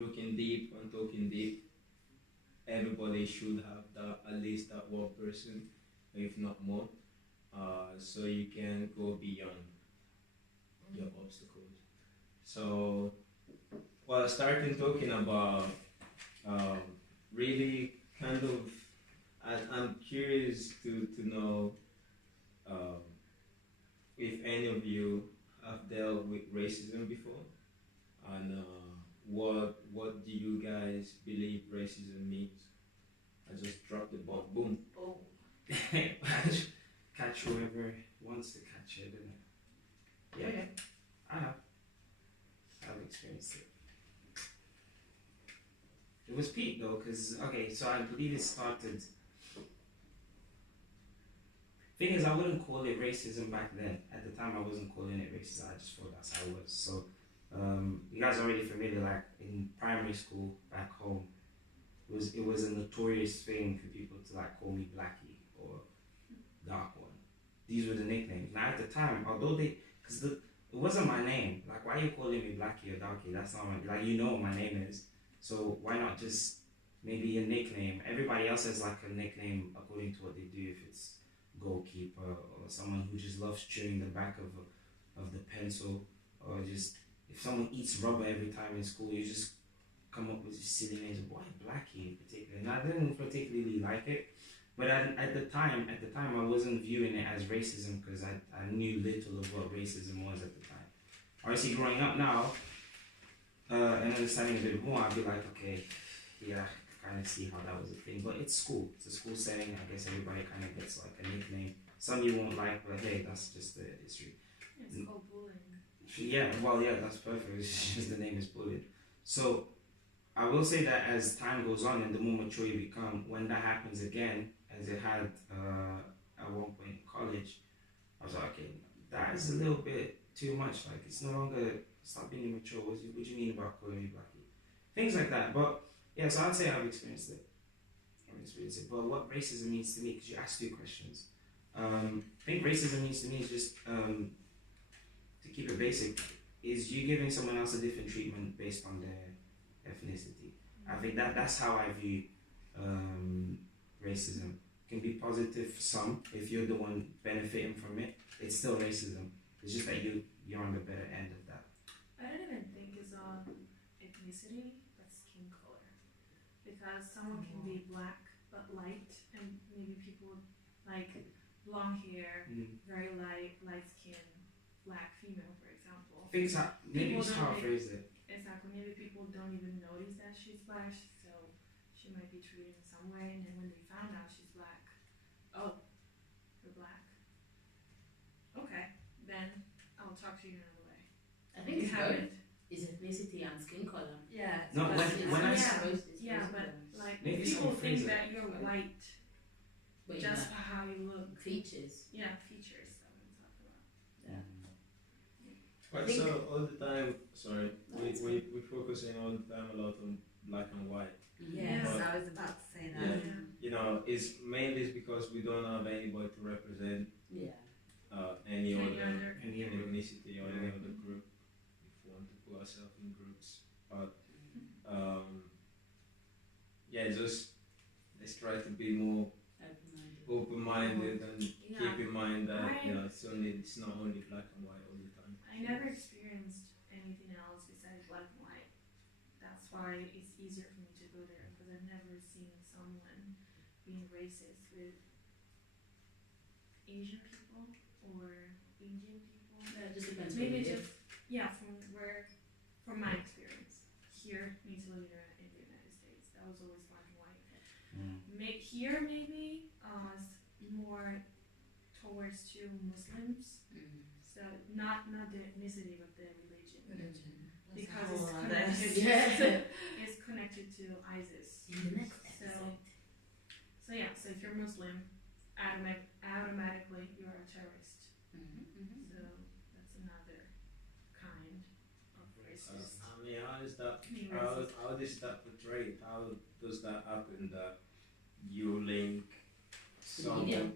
looking deep and talking deep, everybody should have that, at least that one person, if not more, so you can go beyond your obstacles. So, well, starting talking about um, really kind of, I'm curious to know um, if any of you have dealt with racism before, and what do you guys believe racism means? I just dropped the bomb. Boom. Oh. Catch whoever wants to catch it, isn't it? Yeah, I have. I've experienced it. It was peak though, because, okay, so I believe it started. Thing is, I wouldn't call it racism back then. At the time, I wasn't calling it racism. I just thought that's how it was. So, you guys are already familiar. Like in primary school back home, it was a notorious thing for people to like call me Blackie or Dark One. These were the nicknames. Now at the time, although it wasn't my name. Like, why are you calling me Blackie or Darkie? That's not my, like, you know what my name is. So why not just maybe a nickname? Everybody else has like a nickname according to what they do. If it's goalkeeper or someone who just loves chewing the back of the pencil, or just if someone eats rubber every time in school, you just come up with these silly names. Why Blackie in particular? And I didn't particularly like it, but at the time I wasn't viewing it as racism because I knew little of what racism was at the time. Obviously, growing up now and understanding a bit more, I'd be like, okay, yeah, kind of see how that was a thing. But it's school. It's a school setting. I guess everybody kind of gets like a nickname. Some you won't like, but hey, that's just the history. It's called bullying. Yeah, well, yeah, that's perfect. It's just the name is bullying. So I will say that as time goes on and the more mature you become, when that happens again, as it had at one point in college, I was like, okay, that is a little bit too much. Like, it's no longer, stop being immature. What do you mean about calling me Blackie? Things like that. But yeah, so I'd say I've experienced it. But what racism means to me, because you asked two questions. I think racism means to me is just, to keep it basic, is you giving someone else a different treatment based on their ethnicity. I think that's how I view racism. It can be positive for some if you're the one benefiting from it. It's still racism. It's just that you're on the better end of that. I don't even think it's on ethnicity, but skin color. Because someone can be black but light, and maybe people like blonde hair, very light skin, black female, for example. Things how maybe it's how I phrase it. Exactly. Maybe people don't even notice that she's black, so she might be treated in some way, and then when they found out she's black, oh, you're black. Okay, then I'll talk to you another way. I think it's both. Is ethnicity and skin color. Yeah. No, when I yeah, but like maybe people think it. that you're white Wait, just for how you look. features. Yeah, features that we talk about. Yeah. Right, so all the time, sorry, we focusing all the time a lot on black and white. Yes, But- I was about to say that. Yeah. You know, it's mainly because we don't have anybody to represent Yeah. any other Any other ethnicity or any other group, if we want to put ourselves in groups. But yeah, just let's try to be more Open-minded. open-minded and Yeah. keep in mind that I- it's not only black and white all the time. I never experienced anything else besides black and white. That's why it's easier for me to go there, because I've never seen someone being racist with Asian people or Indian people. Yeah, it just depends Maybe where you just, yeah, from my experience here in Italy or in the United States, that was always black and white. Here maybe it's more towards to Muslims, live. so not the ethnicity but the religion, because That's it's all connected, Yeah. it's connected to ISIS. In the next So- episode. So yeah, so if you're Muslim, automatically you're a terrorist. So that's another kind of racist. I mean, how is that? Being How racist. is that portrayed? How does that happen? That you link someone? media.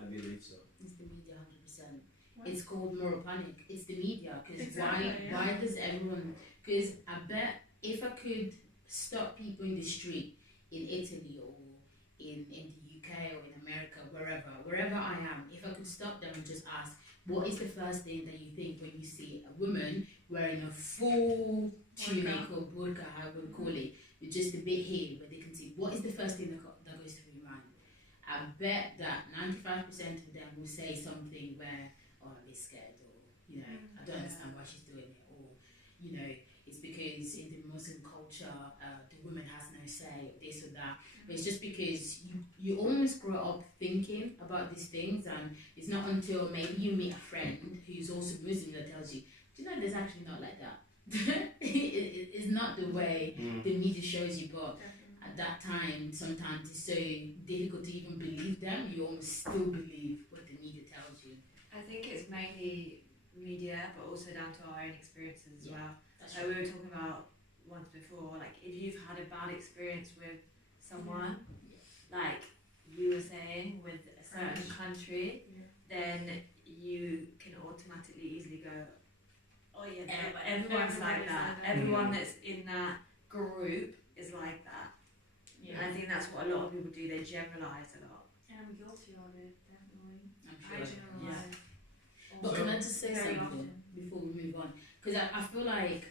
I believe so. It's the media, 100%. What? It's called moral panic. It's the media. Because Exactly, why does everyone? Because I bet if I could stop people in the street in Italy or in the UK or in America, wherever I am, if I could stop them and just ask, what is the first thing that you think when you see a woman wearing a full tunic or burqa, how we would call it, with just a bit here where they can see, what is the first thing that goes through your mind? I bet that 95% of them will say something where, oh, I'm a bit scared, or, I don't understand why she's doing it, or, it's because in the Muslim culture, the woman has no say, this or that. But it's just because you almost grow up thinking about these things, and it's not until maybe you meet a friend who's also Muslim that tells you, do you know there's actually not like that? It's not the way the media shows you, but at that time, sometimes it's so difficult to even believe them. You almost still believe what the media tells you. I think it's mainly media, but also down to our own experiences as well. Like we were talking about once before, like if you've had a bad experience with someone, like you were saying with a certain country, then you can automatically easily go, oh yeah, everyone's like that. Everyone that's in that group is like that. Yeah. And I think that's what a lot of people do. They generalize a lot. And I'm guilty of it, definitely. I'm I sure. generalize. But can I just say Very something often. before we move on? Because I feel like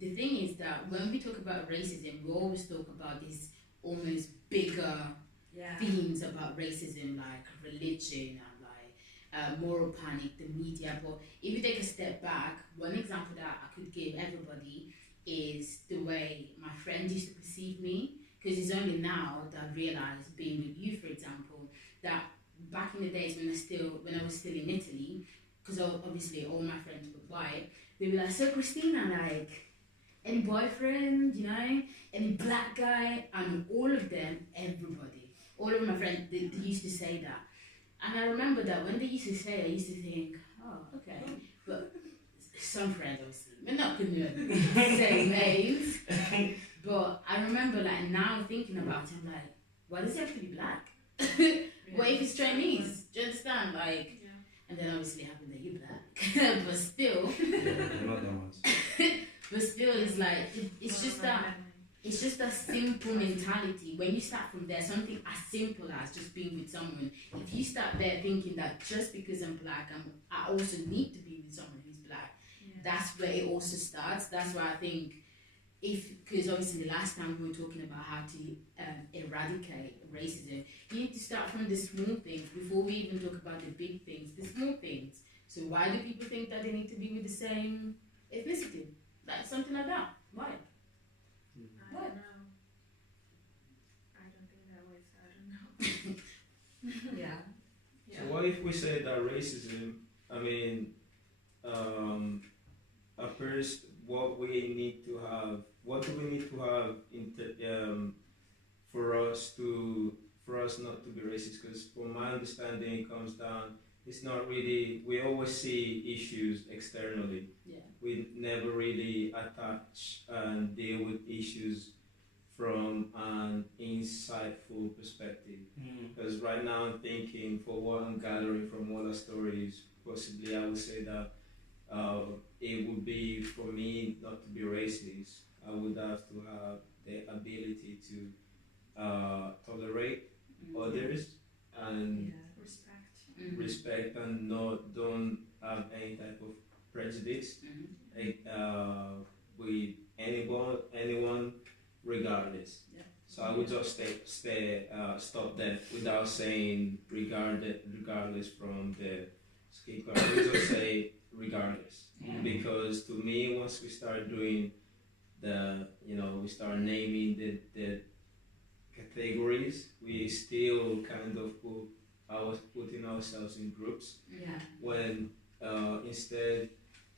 the thing is that when we talk about racism, we always talk about these almost bigger themes about racism, like religion and like moral panic, the media. But if you take a step back, one example that I could give everybody is the way my friend used to perceive me. Because it's only now that I realised, being with you, for example, that back in the days when I was still in Italy, because obviously all my friends were white, they'd be like, so Christina, like, any boyfriend, any black guy, and all of them, everybody, all of my friends, they used to say that. And I remember that when they used to say it, I used to think, oh, okay, but some friends, obviously, we're not going to say names, but I remember, like, now thinking about it, I'm like, why does he have to be black? What if he's Chinese? Do you understand? Like, and then obviously it happened that you're black, but still, not that much. but still, it's like it's just that simple mentality. When you start from there, something as simple as just being with someone. If you start there thinking that just because I'm black, I also need to be with someone who's black. That's where it also starts. That's why I think because obviously the last time we were talking about how to eradicate racism, you need to start from the small things before we even talk about the big things, the small things. So why do people think that they need to be with the same ethnicity? Like something like that. Why? I don't know. I don't think that way, so I don't know. Yeah. So what if we say that racism, what do we need to have for us not to be racist? Because from my understanding, it comes down. It's not really. We always see issues externally. Yeah. We never really attach and deal with issues from an insightful perspective. Because right now I'm thinking, for what I'm gathering from all the stories, possibly I would say that it would be, for me not to be racist, I would have to have the ability to tolerate others and respect and don't have any type of prejudice with anyone regardless. So I would just stop there without saying regardless from the skin color. I would just say regardless, because to me, once we start doing we start naming the categories, we still kind of putting ourselves in groups. When instead,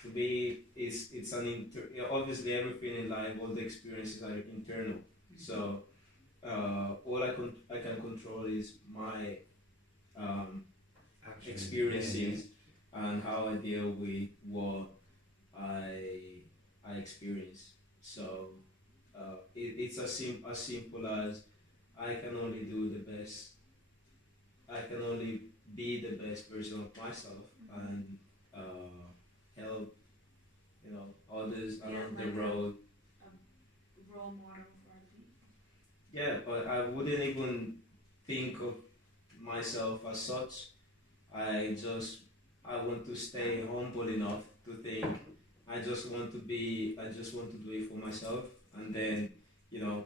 to me, it's obviously everything in life, all the experiences are internal. So all I can control is my experiences and how I deal with what I experience. So it's as simple as I can only do the best. I can only be the best version of myself and help others along the road role model for other people. Yeah, but I wouldn't even think of myself as such. I want to stay humble enough to think I just want to do it for myself, and then, you know,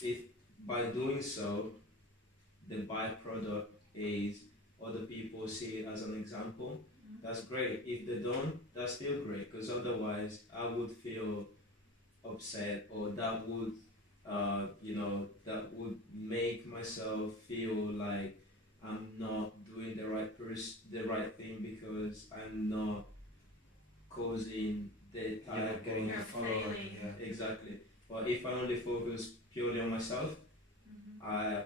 if by doing so, the byproduct is other people see it as an example, that's great. If they don't, that's still great, because otherwise I would feel upset, or that would, that would make myself feel like I'm not doing the right thing, because I'm not causing the type getting You're a follow. failing. Yeah. exactly. But if I only focus purely on myself,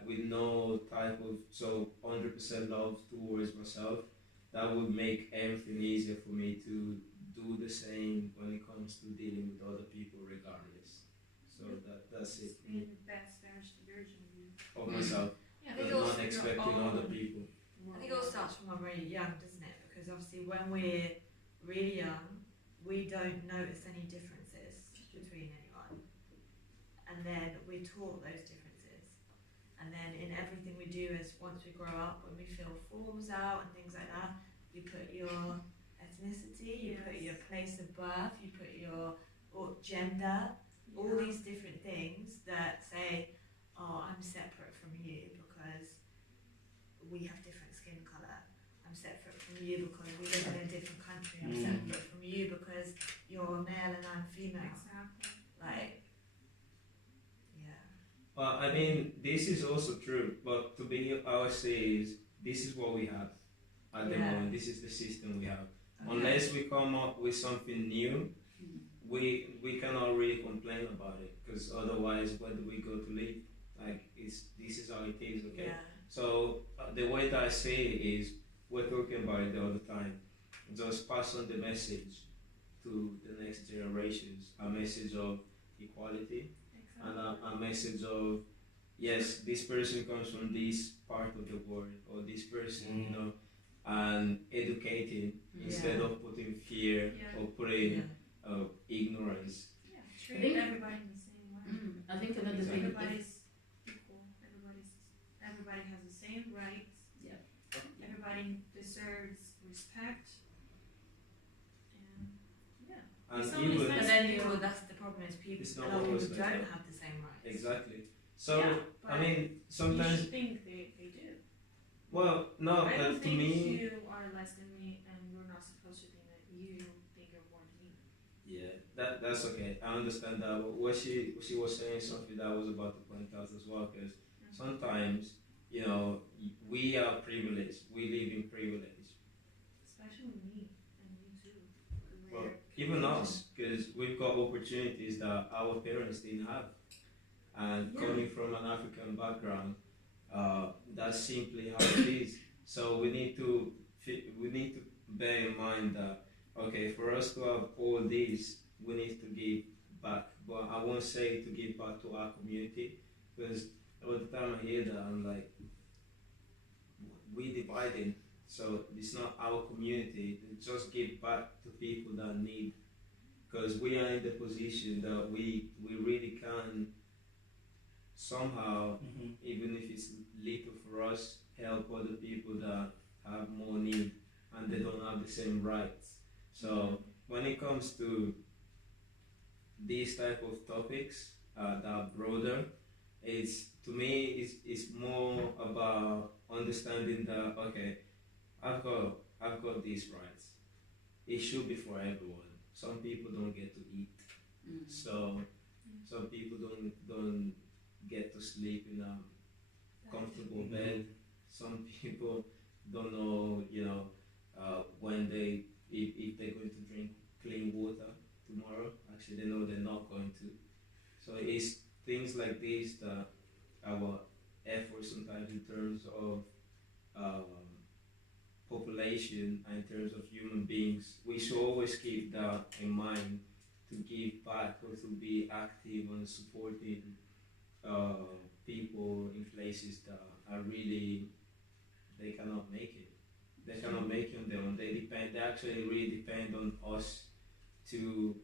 with no type of 100% love towards myself, that would make everything easier for me to do the same when it comes to dealing with other people, regardless. So that's it. Just being the best version of you. Of myself, Yeah, I but think also not expecting other people. I think it all starts when we're really young, doesn't it? Because obviously when we're really young, we don't notice any differences between anyone. And then we're taught those differences. And then in everything we do, as once we grow up, when we fill forms out and things like that, you put your ethnicity, you put your place of birth, you put your gender, all these different things that say, oh, I'm separate from you because we have different skin colour. I'm separate from you because we live in a different country. I'm separate from you because you're male and I'm female. Exactly. Like, yeah. Well, I mean, this is also true, but to be honest, this is what we have at the moment. This is the system we have. Okay. Unless we come up with something new, we cannot really complain about it, because otherwise, where do we go to live? Like, this is how it is, okay? Yeah. So the way that I say it is, we're talking about it all the time. Just pass on the message to the next generations, a message of equality, and a message of, yes, this person comes from this part of the world, or this person, you know, and educating instead of putting fear or putting ignorance. Yeah, treat everybody in the same way. I think another thing. Everybody's equal. Everybody has the same rights. Yeah. Everybody deserves respect. And And It's even, always But then people, that's the problem, is people, It's a not lot of always people like don't that. have the same rights. exactly. So, but I mean, you sometimes, should think they do. well, no, I don't to think me, you are less than me, and you're not supposed to think that you think you're more than me. yeah, that's okay. I understand that. But what she was saying something that I was about to point out as well, because sometimes, you know, we are privileged. We live in privilege. Especially me and you too. 'Cause Well, we're even us, because we've got opportunities that our parents didn't have. And coming from an African background, that's simply how it is. So we need to bear in mind that, okay, for us to have all these, we need to give back. But I won't say to give back to our community, because all the time I hear that, I'm like, we dividing. So it's not our community. Just give back to people that need, because we are in the position that we really can somehow, even if it's little for us, help other people that have more need and they don't have the same rights. So when it comes to these type of topics that are broader, it's, to me, it's more about understanding that, okay, I've got these rights. It should be for everyone. Some people don't get to eat, so some people don't get to sleep in a comfortable bed. Some people don't know, when if they're going to drink clean water tomorrow. Actually, they know they're not going to. So it's things like this that our efforts sometimes in terms of population and in terms of human beings, we should always keep that in mind, to give back or to be active and supporting people in places that are really, they cannot make it. They cannot make it on their own. They actually really depend on us to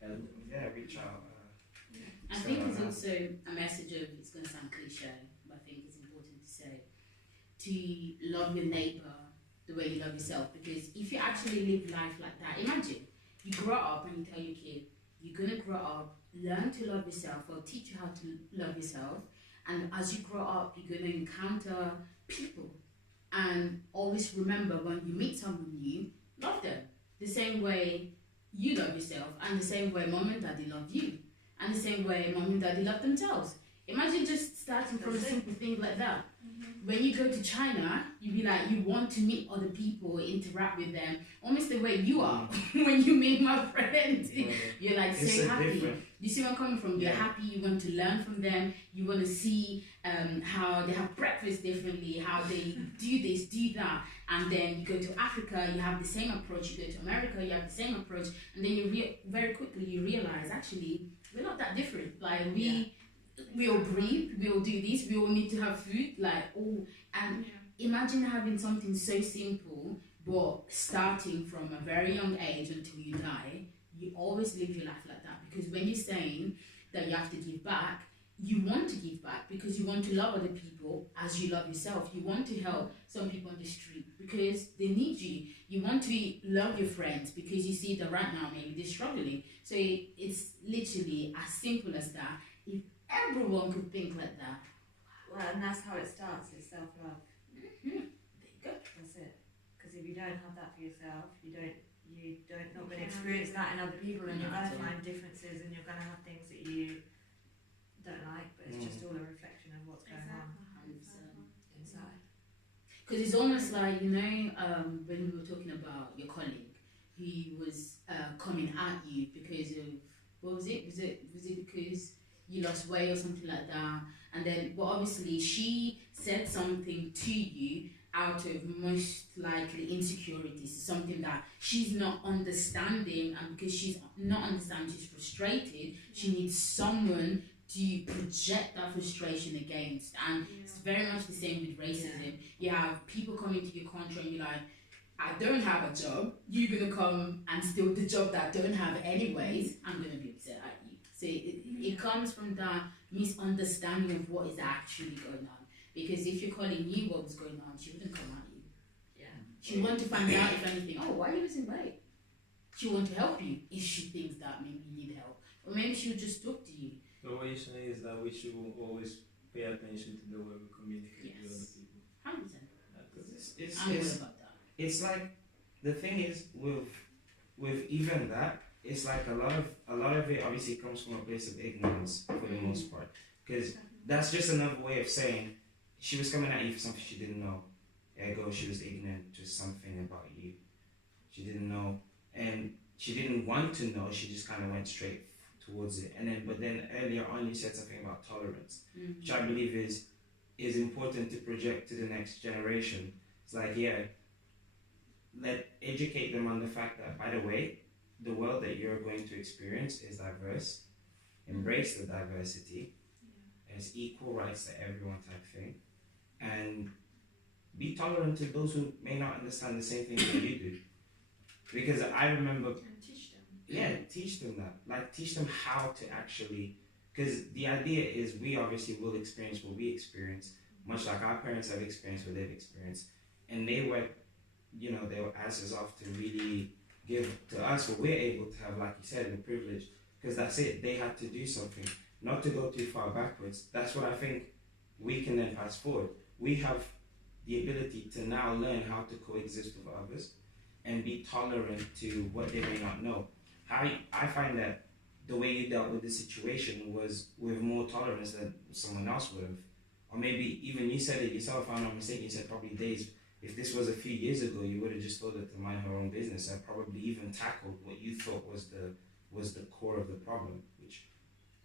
help them. Yeah, reach out. also a message of, it's going to sound cliche, but I think it's important to say, to love your neighbor the way you love yourself. Because if you actually live life like that, imagine you grow up and you tell your kid, you're going to grow up, learn to love yourself, or teach you how to love yourself. And as you grow up, you're going to encounter people. And always remember, when you meet someone new, love them the same way you love yourself, and the same way mom and daddy love you, and the same way mom and daddy love themselves. Imagine just starting from a simple thing like that. When you go to China, you be like, you want to meet other people, interact with them, almost the way you are when you meet my friend. You're like so happy. Different. You see where I'm coming from? You're happy, you want to learn from them, you want to see how they have breakfast differently, how they do this, do that. And then you go to Africa, you have the same approach. You go to America, you have the same approach. And then you very quickly you realize, actually, we're not that different. Like, we all breathe, we all do this, we all need to have food, like, oh, and imagine having something so simple, but starting from a very young age until you die, you always live your life like that. Because when you're saying that you have to give back, you want to give back because you want to love other people as you love yourself. You want to help some people on the street because they need you. You want to love your friends because you see that right now maybe they're struggling. So it's literally as simple as that. If everyone could think like that. Well, and that's how it starts, it's self-love. There you go. That's it. Because if you don't have that for yourself, you don't not going to experience that in other people, and you're going to find differences, and you're going to have things that you don't like, but it's just all a reflection of what's going on inside. Because it's almost like, you know, when we were talking about your colleague who was coming at you because of, what was it? Was it because you lost weight or something like that? And then, well, obviously she said something to you out of most likely insecurities, something that she's not understanding, and because she's not understanding, she's frustrated, she needs someone to project that frustration against. And it's very much the same with racism. You have people coming to your country and you're like, I don't have a job, you're gonna come and steal the job that I don't have anyways, I'm gonna be upset at you. So it comes from that misunderstanding of what is actually going on. Because if your colleague knew what was going on, she wouldn't come at you. Yeah. She would want to find out, if anything, oh, why are you losing weight? She would want to help you if she thinks that maybe you need help. Or maybe she would just talk to you. So what you're saying is that we should always pay attention to the way we communicate with other people. 100%. I'm worried about that. It's like, the thing is, with even that, it's like a lot of it obviously comes from a place of ignorance for the most part. Because that's just another way of saying she was coming at you for something she didn't know. Ergo, she was ignorant to something about you. She didn't know, and she didn't want to know. She just kind of went straight towards it. But then earlier on, you said something about tolerance, which I believe is important to project to the next generation. It's like, educate them on the fact that, by the way, the world that you're going to experience is diverse. Embrace the diversity. There's equal rights to everyone type thing. And be tolerant to those who may not understand the same thing that you do. Because I remember... And teach them. Yeah, teach them that. Like, teach them how to actually... Because the idea is we obviously will experience what we experience, much like our parents have experienced what they've experienced. And they were, they were asses off to really give to us what we're able to have, like you said, the privilege. Because that's it. They had to do something. Not to go too far backwards. That's what I think we can then pass forward. We have the ability to now learn how to coexist with others and be tolerant to what they may not know. I find that the way you dealt with the situation was with more tolerance than someone else would have. Or maybe even you said it yourself, if I'm not mistaken, you said probably days. If this was a few years ago, you would have just told her to mind her own business and probably even tackled what you thought was the core of the problem, which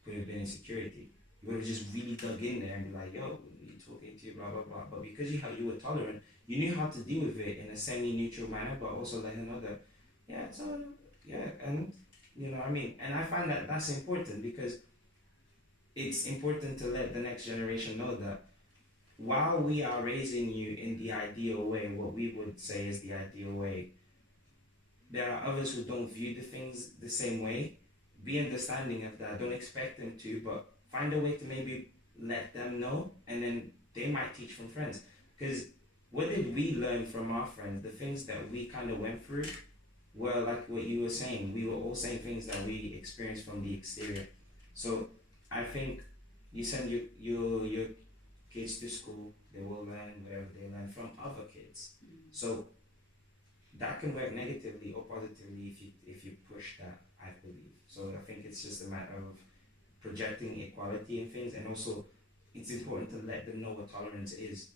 could have been insecurity. You would have just really dug in there and be like, yo, you're talking to, blah, blah, blah. But because you were tolerant, you knew how to deal with it in a semi-neutral manner, but also let her know that, and you know what I mean? And I find that that's important because it's important to let the next generation know that while we are raising you in the ideal way, what we would say is the ideal way, there are others who don't view the things the same way. Be understanding of that. Don't expect them to, but find a way to maybe let them know, and then they might teach from friends. Because what did we learn from our friends? The things that we kind of went through were like what you were saying. We were all saying things that we experienced from the exterior. So I think you send your kids to school, they will learn whatever they learn from other kids. So that can work negatively or positively if you push that, I believe. So I think it's just a matter of projecting equality in things, and also it's important to let them know what tolerance is,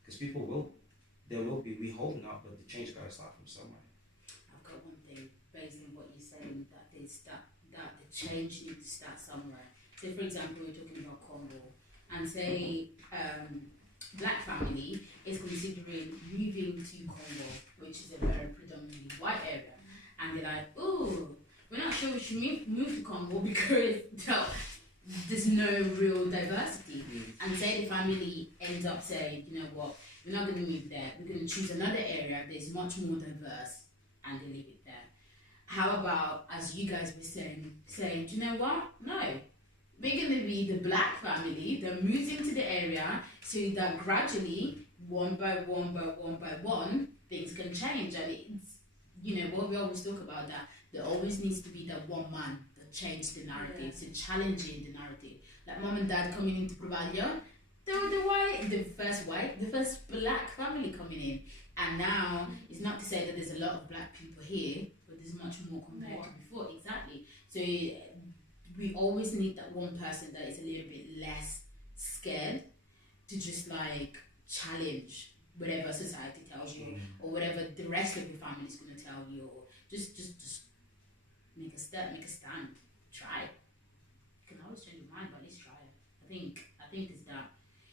because there will be, we hope not, but the change gotta start from somewhere. I've got one thing based on what you're saying, that the change needs to start somewhere. So for example, we're talking about Congo, and say black family is considering moving to Congo, which is a very predominantly white area, and they're like, oh, we're not sure we should move to Congo because there's no real diversity. And say the family ends up saying, you know what, we're not going to move there, we're going to choose another area that is much more diverse, and they leave it there. How about, as you guys were saying, do you know what? No. We're going to be the black family that moves into the area so that gradually, one by one, things can change. And it's, you know, what we always talk about, that there always needs to be that one man that changed the narrative, so challenging the narrative. Like mom and dad coming into Provalia, they were the first black family coming in. And now, it's not to say that there's a lot of black people here, but there's much more compared to before. Exactly. So we always need that one person that is a little bit less scared to just like challenge whatever society tells you, or whatever the rest of your family is going to tell you, or just make a step, make a stand, try. You can always change your mind, but at least try it. I think it's that.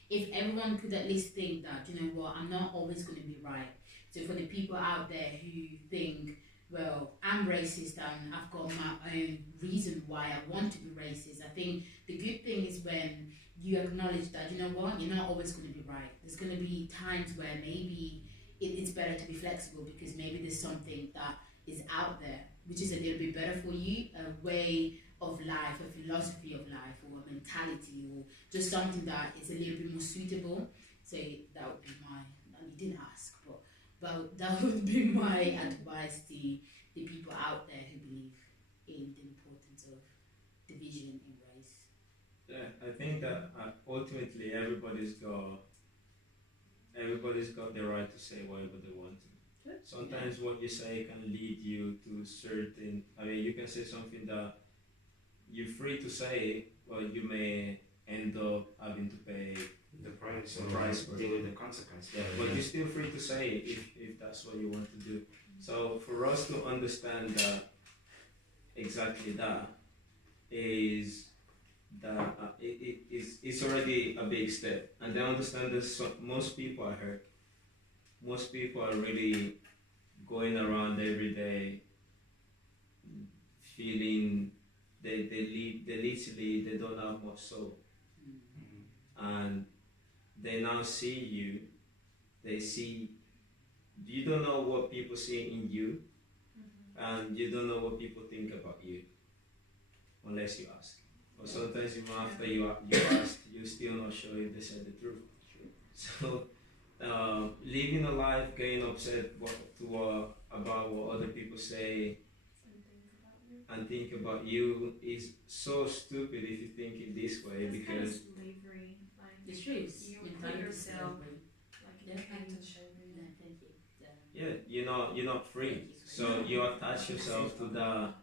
If everyone could at least think that, you know what, I'm not always going to be right. So for the people out there who think, well, I'm racist and I've got my own reason why I want to be racist, I think the good thing is when you acknowledge that, you know what, you're not always going to be right. There's going to be times where maybe it's better to be flexible, because maybe there's something that is out there which is a little bit better for you, a way of life, a philosophy of life, or a mentality, or just something that is a little bit more suitable. So that would be my, you didn't ask, but that would be my advice to the people out there who believe in the importance of division in race. Yeah, I think that ultimately everybody's got the right to say whatever they want to. Sometimes what you say can lead you to certain, I mean, you can say something that you're free to say, well, you may end up having to pay the price for deal with the consequences. Yeah, but you're still free to say it if that's what you want to do. So for us to understand that, exactly that, is that it's already a big step. And then understand that most people are hurt. Most people are really going around every day feeling they literally they don't have much soul. And they now see you, they see, you don't know what people see in you, and you don't know what people think about you unless you ask. Or sometimes even after you ask, you're still not sure if they said the truth. So living a life getting upset about what other people say and think about you is so stupid if you think in this way, it's because kind of slavery. Like It's true. you put yourself like into slavery. Yeah, you're not free. So you attach yourself to that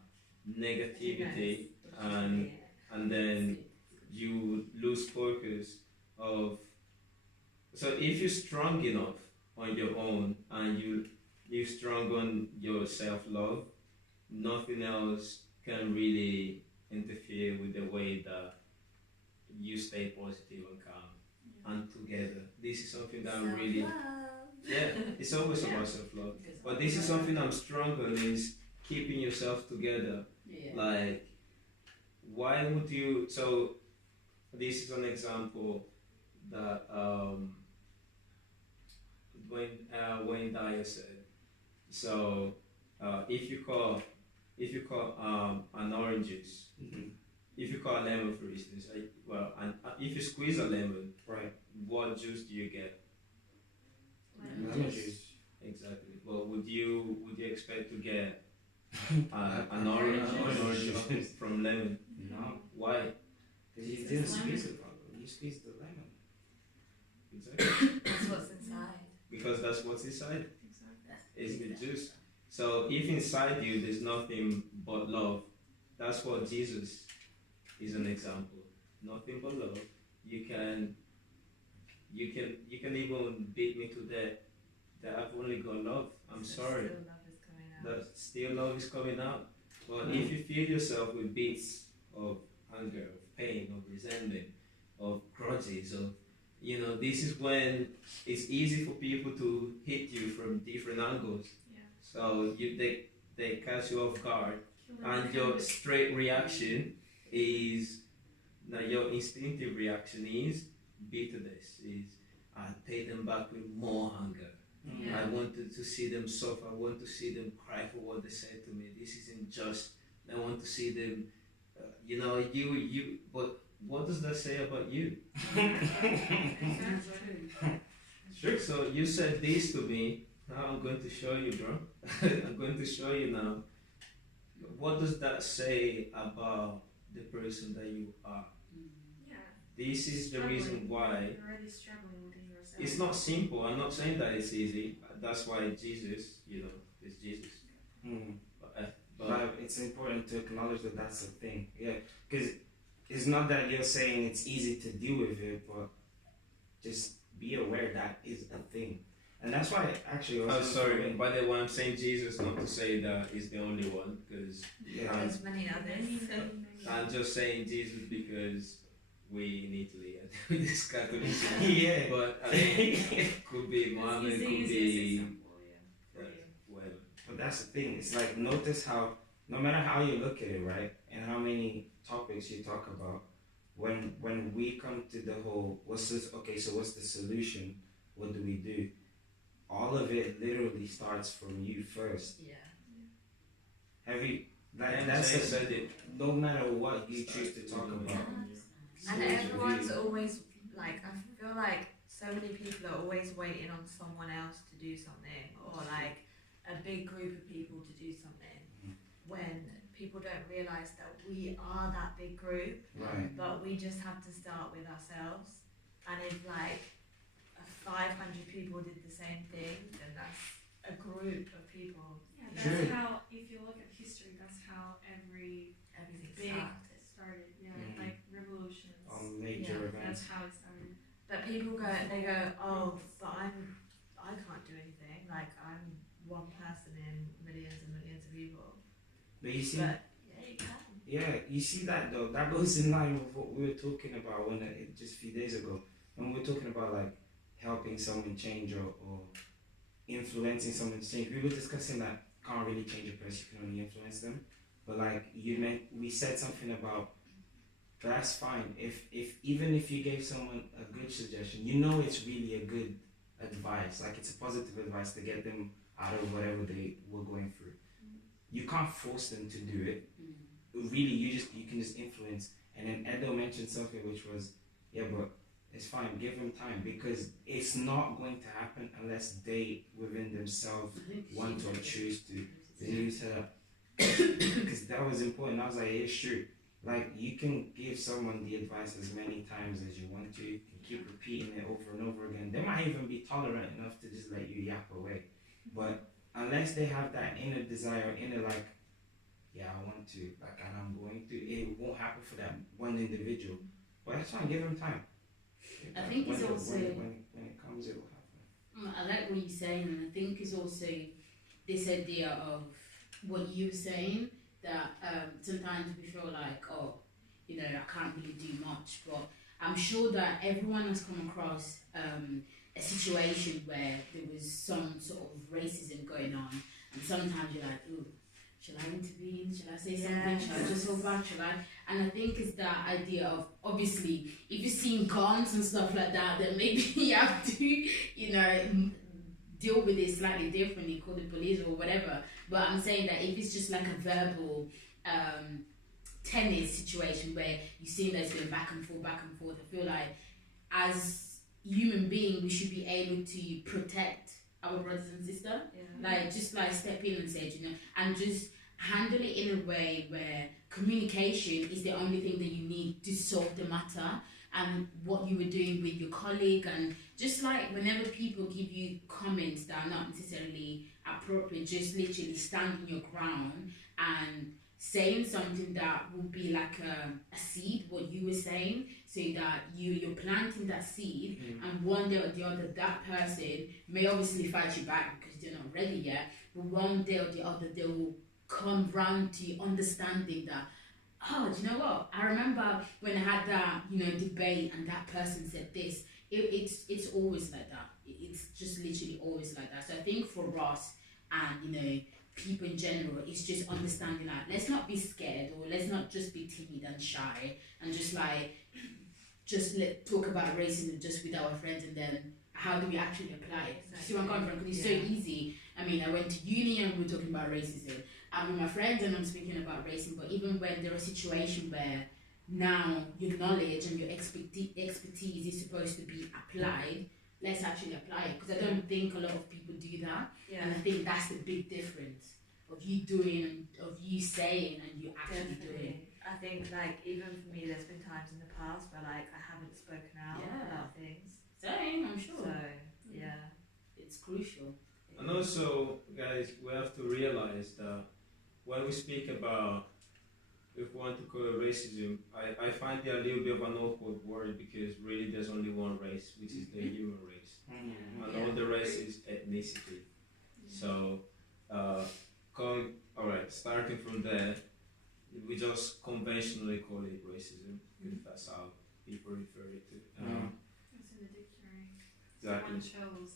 negativity, and then you lose focus of. So if you're strong enough on your own and you're strong on your self-love, nothing else can really interfere with the way that you stay positive and calm and together. This is something that I'm really, it's always about self-love. But this is something I'm strong on, is keeping yourself together. Like, why would you, so this is an example that Wayne Dyer said. So if you call an orange juice, if you call a lemon, for instance, you squeeze a lemon, Right. what juice do you get? Lemon juice. Exactly. Well, would you expect to get an orange juice from lemon? No. Why? Because you didn't squeeze it properly. You squeezed the lemon. Exactly. That's what's inside. Because that's what's inside. Exactly. Is the juice. So if inside you there's nothing but love, that's what Jesus is an example. Nothing but love. You can even beat me to death. That I've only got love. I'm sorry. Still love is coming out. That still love is coming out. But if you fill yourself with beats of anger, of pain, of resentment, of grudges, of this is when it's easy for people to hit you from different angles. Yeah. So they catch you off guard, Killing and your them. straight reaction is, now your instinctive reaction is bitterness. Is I pay them back with more anger. Yeah. I wanted to see them suffer. I want to see them cry for what they said to me. This isn't just. I want to see them, you. But what does that say about you? Sure. So you said this to me. Now I'm going to show you, bro. I'm going to show you now. What does that say about the person that you are? Yeah. This is the reason why. You're already struggling within yourself. It's not simple. I'm not saying that it's easy. That's why Jesus, is Jesus. But it's important to acknowledge that that's a thing. Yeah, because it's not that you're saying it's easy to deal with it, but just be aware that is a thing. And that's why actually. I'm sorry. By the way, I'm saying Jesus, not to say that he's the only one, because There's many others. I'm just saying Jesus because we in Italy and this Catholicism. Yeah. But I mean, could be Muhammad, It's the could easiest be example, yeah, for you. whatever. But that's the thing. It's like, notice how, no matter how you look at it, right, and how many topics you talk about, when we come to the whole, what's the solution? What do we do? All of it literally starts from you first. Yeah. Have you? And That's Jay said it. no matter what you choose to talk about. And everyone's always like, I feel like so many people are always waiting on someone else to do something, or like a big group of people to do something, when people don't realise that we are that big group, Right. but we just have to start with ourselves. And if like 500 people did the same thing, then that's a group of people. Yeah, True. that's how, if you look at history, that's how everything Everything started. Yeah, Mhm. like revolutions. Major Yeah, events. That's how it started. But people they go, oh, but I can't do anything. Like I'm one person in millions and millions of people. But you see, But yeah, you can. yeah, you see that though. That goes in line with what we were talking about just a few days ago, when we were talking about like helping someone change or influencing someone to change. We were discussing that you can't really change a person; you can only influence them. But like we said something about, that's fine. If even if you gave someone a good suggestion, it's really a good advice. Like it's a positive advice to get them out of whatever they were going through. You can't force them to do it. Really, you can just influence. And then Edo mentioned something which was, yeah, but it's fine. Give them time, because it's not going to happen unless they within themselves want or choose to. Then you said that because that was important. I was like, yeah, sure. Like you can give someone the advice as many times as you want to. You can keep repeating it over and over again. They might even be tolerant enough to just let you yap away. But unless they have that inner desire, like, yeah, I want to, like, and I'm going to, it won't happen for that one individual. But that's fine. Give them time. I think it's also when it comes, it will happen. I like what you're saying, and I think it's also this idea of what you were saying, that sometimes we feel like, oh, I can't really do much, but I'm sure that everyone has come across a situation where there was some sort of racism going on, and sometimes you're like, oh, should I intervene? Should I say something? Should I just hold back? Should I? And I think it's that idea of, obviously, if you're seeing guns and stuff like that, then maybe you have to, deal with it slightly differently, call the police or whatever. But I'm saying that if it's just like a verbal tennis situation where you see that it's going back and forth, back and forth. I feel like as human beings, we should be able to protect our brothers and sisters. Like, just like step in and say, you know, and just handle it in a way where communication is the only thing that you need to solve the matter. And what you were doing with your colleague, and just like whenever people give you comments that are not necessarily appropriate, just literally standing your ground and saying something that will be like a seed, what you were saying, so that you're planting that seed, and one day or the other that person may obviously fight you back because they're not ready yet, but one day or the other they will come round to understanding that, oh, do you know what? I remember when I had that, you know, debate and that person said this. It's always like that. It's just literally always like that. So I think for us and, you know, people in general, it's just understanding that let's not be scared, or let's not just be timid and shy and just like talk about racism just with our friends, and then how do we actually apply it? Exactly. See where I'm coming from? Because it's so easy. I mean, I went to uni and we were talking about racism. I'm with my friends and I'm speaking about racism, but even when there are situations where now your knowledge and your expertise is supposed to be applied, let's actually apply it. Because I don't think a lot of people do that. Yeah. And I think that's the big difference of you doing, of you saying and you actually doing. I think, like, even for me, there's been times in the past where, like, I haven't spoken out about things. Same, I'm sure. So, yeah. It's crucial. And also, guys, we have to realize that when we speak about, if we want to call it racism, I find it a little bit of an awkward word, because really there's only one race, which is the human race. And all the rest is ethnicity. So, starting from there, we just conventionally call it racism, because that's how people refer it to. It's in the dictionary. Exactly. Someone chose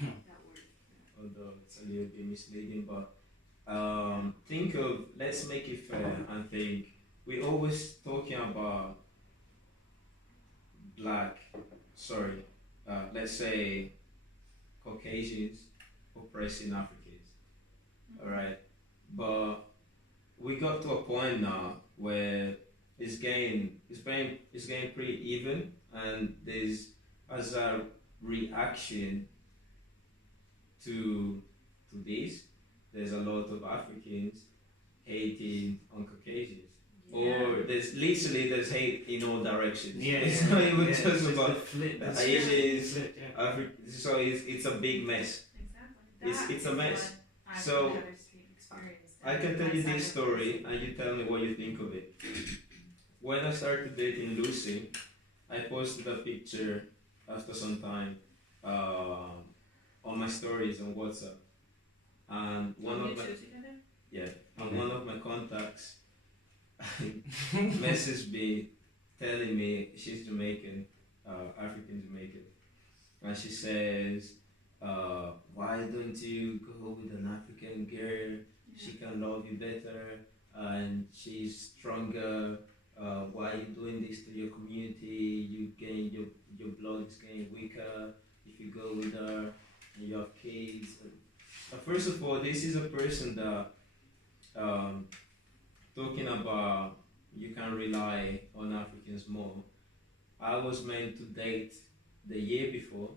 that word. Although it's a little bit misleading, but think of, let's make it fair and think, we always talking about let's say Caucasians oppressing Africans, alright? But we got to a point now where it's getting pretty even, and there's, as a reaction to this, there's a lot of Africans hating on Caucasians. Or there's hate in all directions. It's not even just about Asians, Africans. So it's a big mess. Exactly. It's a mess. So I can tell you this story and you tell me what you think of it. When I started dating Lucy, I posted a picture after some time on my stories on WhatsApp. And one of my contacts messaged me telling me she's Jamaican, African Jamaican, and she says, why don't you go with an African girl? She can love you better and she's stronger. Why are you doing this to your community? You gain your blood is getting weaker if you go with her and you have kids. First of all, this is a person that talking about you can rely on Africans more. I was meant to date the year before,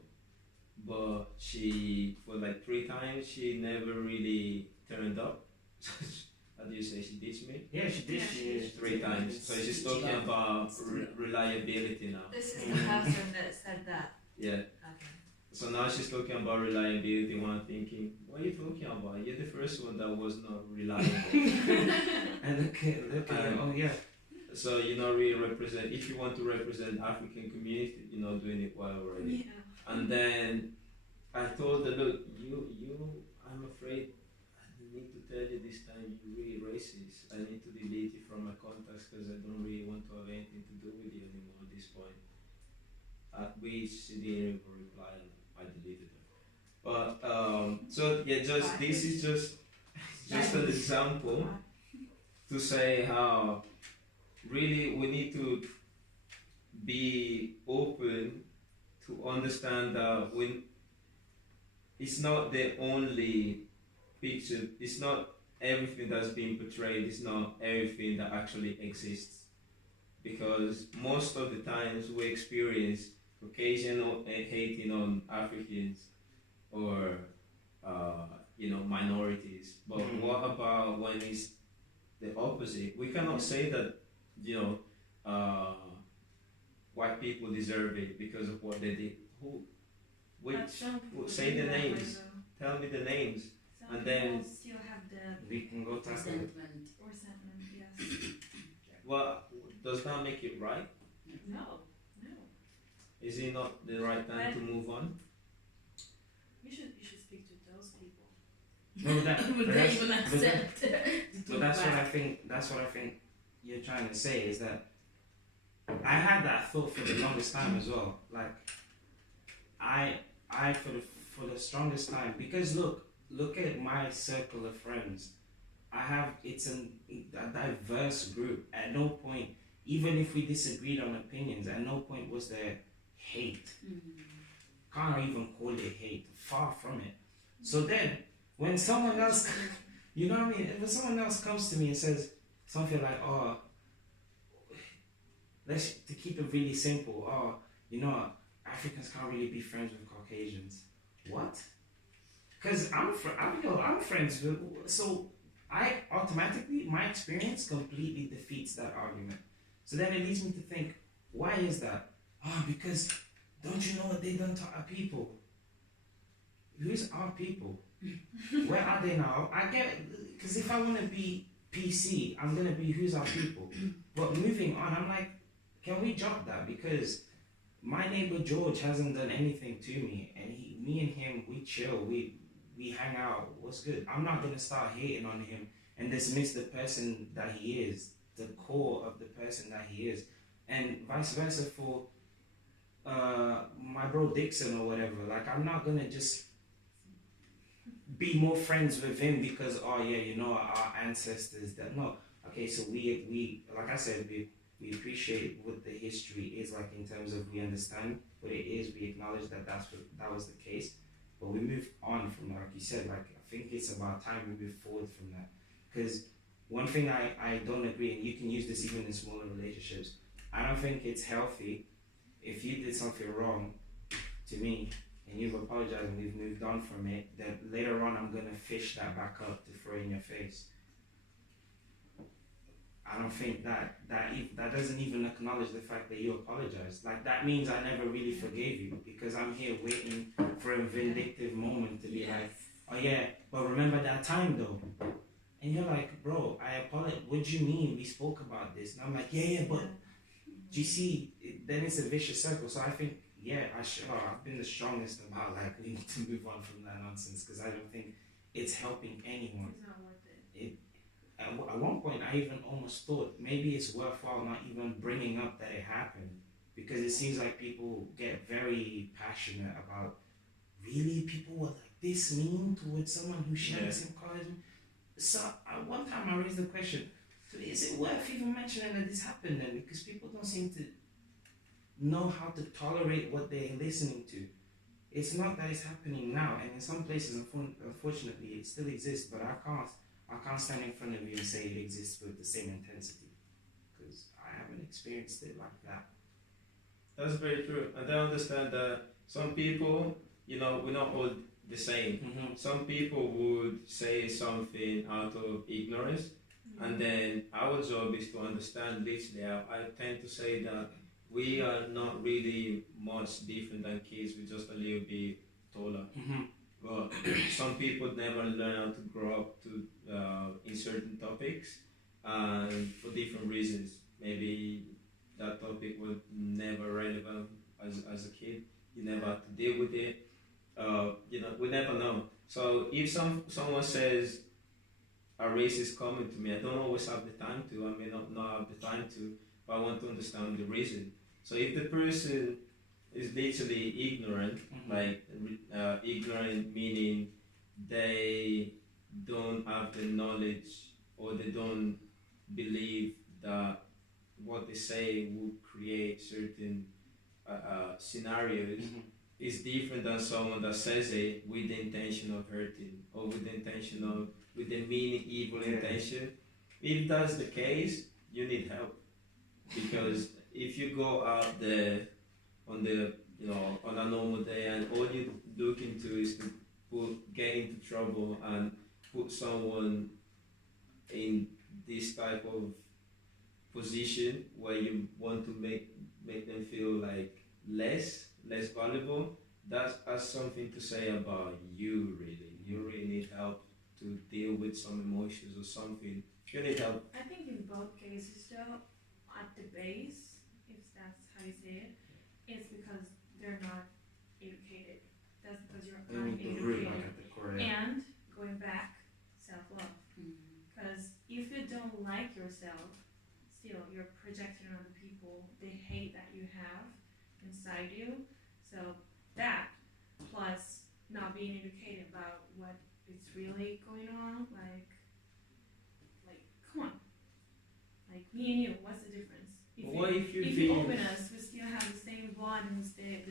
but she, for like 3 times, she never really turned up. How do you say, she ditched me? Yeah, she ditched you 3 times. So she's talking about reliability now. This is the person that said that? Yeah. Okay. So now she's talking about reliability, when I'm thinking, what are you talking about? You're the first one that was not reliable. And look at oh yeah. So you're not really represent, if you want to represent African community, you're not doing it well already. Yeah. And then I told her, look, I'm afraid I need to tell you this time, you're really racist. I need to delete you from my contacts because I don't really want to have anything to do with you anymore at this point. At which she didn't even reply and I deleted her. But so yeah, this is just an example to say how really we need to be open to understand that when it's not the only picture, it's not everything that's being portrayed is not everything that actually exists. Because most of the times we experience Caucasian or hating on Africans or minorities. But what about when it's the opposite? We cannot say that you know white people deserve it because of what they did. Who? Which? Say the names. Tell me the names. Some And then- people still have the We can go tackle it. Resentment. resentment, yes. Well, does that make it right? No. Is it not the right time to move on? You should speak to those people. No, but that, Would but they that's, even but accept? but that's what I think. That's what I think you're trying to say is that I had that thought for the longest time as well. Like I for the strongest time, because look at my circle of friends. I have it's a diverse group. At no point, even if we disagreed on opinions, at no point was there hate. Can't even call it hate. Far from it. So then, when someone else, you know what I mean? When someone else comes to me and says something like, "Oh, to keep it really simple. Oh, Africans can't really be friends with Caucasians." What? Because I'm friends with. So I automatically, my experience completely defeats that argument. So then it leads me to think, why is that? Oh, because don't you know what they done to our people? Who's our people? Where are they now? I get it, because if I want to be PC, I'm going to be who's our people. But moving on, I'm like, can we drop that? Because my neighbor George hasn't done anything to me, and me and him, we chill, we hang out. What's good? I'm not going to start hating on him and dismiss the person that he is, the core of the person that he is, and vice versa for my bro Dixon or whatever. Like, I'm not gonna just be more friends with him because our ancestors that no. Okay, so we like I said, we appreciate what the history is like in terms of we understand what it is, we acknowledge that that was the case, but we move on from that. Like you said, like I think it's about time we move forward from that. Because one thing I don't agree, and you can use this even in smaller relationships, I don't think it's healthy if you did something wrong to me and you've apologized and we've moved on from it, that later on I'm gonna fish that back up to throw in your face. I don't think that doesn't even acknowledge the fact that you apologized. Like, that means I never really forgave you, because I'm here waiting for a vindictive moment to be like, oh yeah, but remember that time though? And you're like, bro, I apologize. What do you mean? We spoke about this. And I'm like, yeah, but do you see? Then it's a vicious circle. So I think, yeah, I've been the strongest about like we need to move on from that nonsense, because I don't think it's helping anyone. It's not worth it. At one point, I even almost thought maybe it's worthwhile not even bringing up that it happened, because it seems like people get very passionate about, really, people were like this mean towards someone who shared the same college. So at one time I raised the question, so is it worth even mentioning that this happened then? Because people don't seem to know how to tolerate what they're listening to. It's not that it's happening now, and in some places, unfortunately, it still exists, but I can't stand in front of you and say it exists with the same intensity, because I haven't experienced it like that. That's very true. And I understand that some people, we're not all the same. Mm-hmm. Some people would say something out of ignorance, and then our job is to understand literally. I tend to say that we are not really much different than kids, we're just a little bit taller. Mm-hmm. But some people never learn how to grow up to in certain topics, and for different reasons. Maybe that topic was never relevant as a kid. You never had to deal with it. We never know. So if someone says a race is coming to me, I don't always have the time to. I may not have the time to, but I want to understand the reason. So if the person is literally ignorant, like ignorant meaning they don't have the knowledge, or they don't believe that what they say would create certain scenarios. is different than someone that says it with the intention of hurting or with the intention of with the meaning evil intention. If that's the case, you need help, because if you go out there on the on a normal day and all you're looking to is to get into trouble and put someone in this type of position where you want to make them feel like less valuable, that has something to say about you. You really need help to deal with some emotions or something. You need help. I think in both cases though, at the base, if that's how you say it, it's because they're not educated. That's because you're not educated. And going back, self-love. Because if you don't like yourself, still you're projecting on other people the hate that you have inside you. So that plus not being educated about what is really going on, like come on, like me and you, what's the difference? If you open us, we still have the same blood and the same,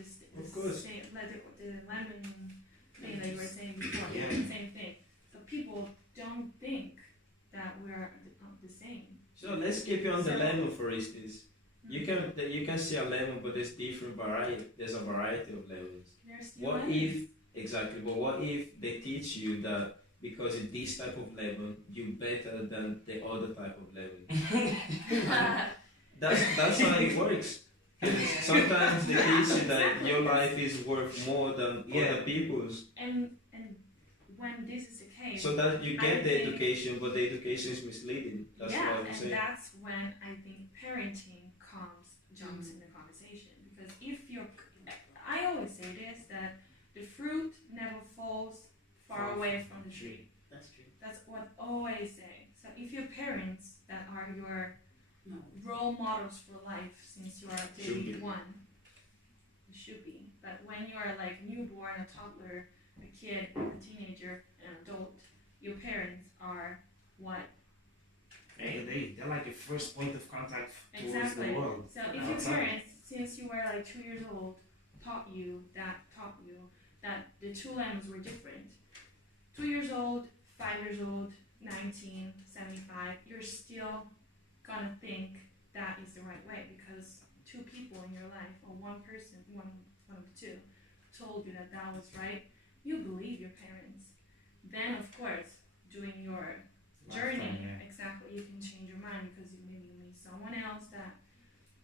like the lemon thing that you were saying before, the same thing. So people don't think that we're the same. So let's keep it on the lemon, for instance. You can see a lemon, but there's different variety. There's a variety of lemons. What if But what if they teach you that because in this type of lemon, you're better than the other type of lemon? That's how it works. Sometimes they teach you that your life is worth more than other people's. And when this is the case, so that you get the education, but the education is misleading. That's what I'm saying. And that's when I think parenting jumps in the conversation. Because I always say this, that the fruit never falls far away from the tree. That's true. That's what I always say. So if your parents that are your role models for life since you are day one, you should be. But when you are like newborn, a toddler, a kid, a teenager, an adult, your parents are what? They're like your first point of contact towards the world. So if your parents, since you were like 2 years old, taught you that the two lemons were different. 2 years old, 5 years old, 19, 75, you're still gonna think that is the right way because two people in your life, or one person, one of the two, told you that was right. You believe your parents. Then, of course, doing your journey, exactly, you can change your mind because you maybe meet someone else that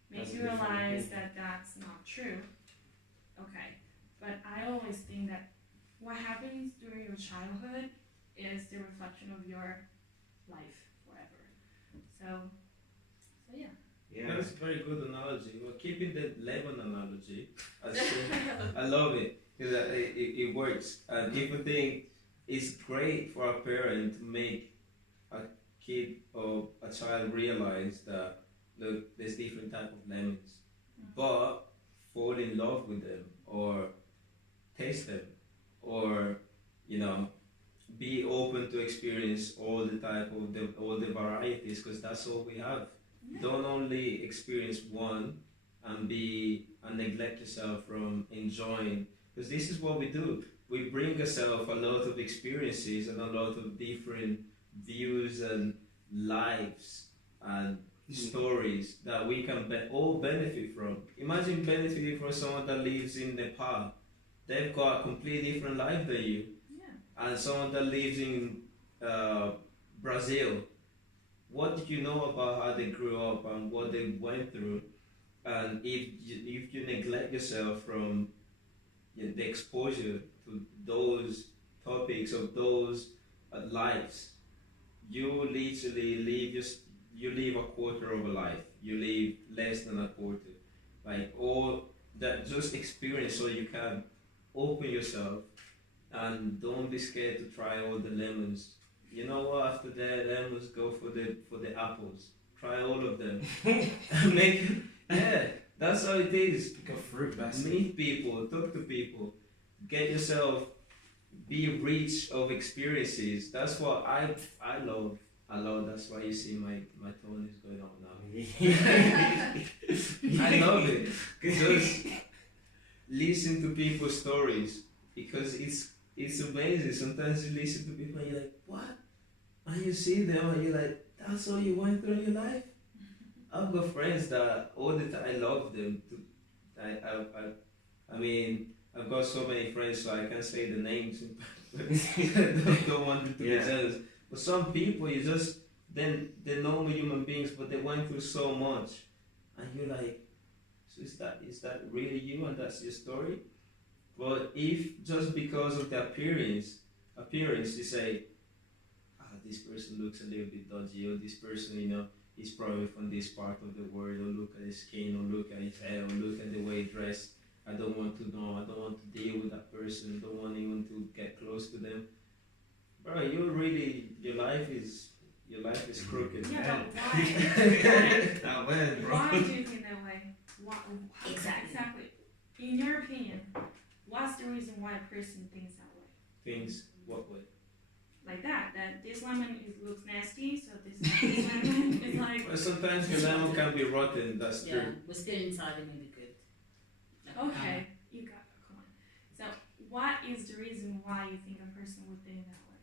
makes you realize that that's not true. Okay, but I always think that what happens during your childhood is the reflection of your life forever. So yeah. That's a very good analogy. Well, keeping the lemon analogy, I love it because it works. And people think it's great for a parent to make a kid or a child realize that look, there's different type of lemons, but fall in love with them or taste them or be open to experience all the varieties, because that's all we have. Don't only experience one and neglect yourself from enjoying, because this is what we do. We bring ourselves a lot of experiences and a lot of different views and lives and stories that we can all benefit from. Imagine benefiting from someone that lives in Nepal. They've got a completely different life than you. And someone that lives in Brazil. What did you know about how they grew up and what they went through? And if you neglect yourself from the exposure to those topics of those lives, you literally live a quarter of a life. You live less than a quarter. Like all that, just experience so you can open yourself and don't be scared to try all the lemons. You know what? After that, lemons, go for the apples. Try all of them. That's how it is. Pick a fruit basket. Meet people, talk to people, get yourself, be rich of experiences. That's what I love. That's why you see my tone is going on now. I love it. listen to people's stories because it's amazing. Sometimes you listen to people and you're like, what? And you see them and you're like, that's all you went through in your life? I've got friends that all the time, I love them. I mean, I've got so many friends, so I can't say the names. don't want them to be jealous. But some people, they're normal human beings, but they went through so much. And you're like, so is that really you and that's your story? But if just because of the appearance, you say, this person looks a little bit dodgy, or this person, is probably from this part of the world, or look at his skin, or look at his hair, or look at the way he dressed. I don't want to know, I don't want to deal with that person, don't want even to get close to them. Bro, your life is crooked. Yeah, but why? Not bad, bro. Why do you think that way? Why, Exactly. In your opinion, what's the reason why a person thinks that way? Things, what way? Like that this lemon looks nasty, so this lemon is like... Well, sometimes your lemon can be rotten, that's Yeah, true. but still inside it may be good. Okay, you got it, come on. So, what is the reason why you think a person would think that way,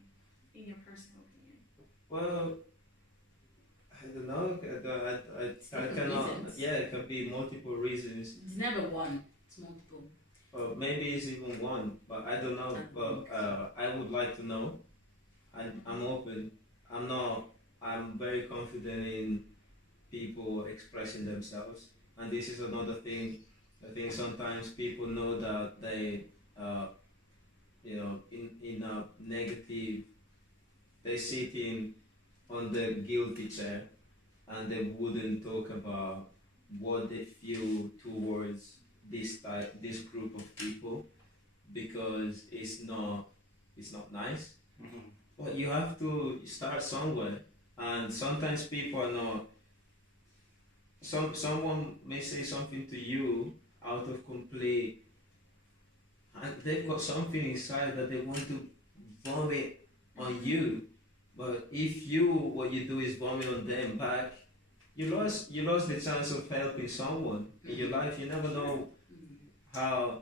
in your personal opinion? Well, I don't know. I cannot. Reasons. Yeah, it can be multiple reasons. It's never one, it's multiple. Or maybe it's even one, but I don't know. But I would like to know. I'm open. I'm very confident in people expressing themselves, and this is another thing. I think sometimes people know that they, in a negative, they sit on the guilty chair, and they wouldn't talk about what they feel towards this group of people, because it's not nice. Mm-hmm. But you have to start somewhere, and sometimes people are not. Someone may say something to you out of complete, and they've got something inside that they want to vomit on you. But if what you do is vomit on them back, you lost the chance of helping someone in your life. You never know how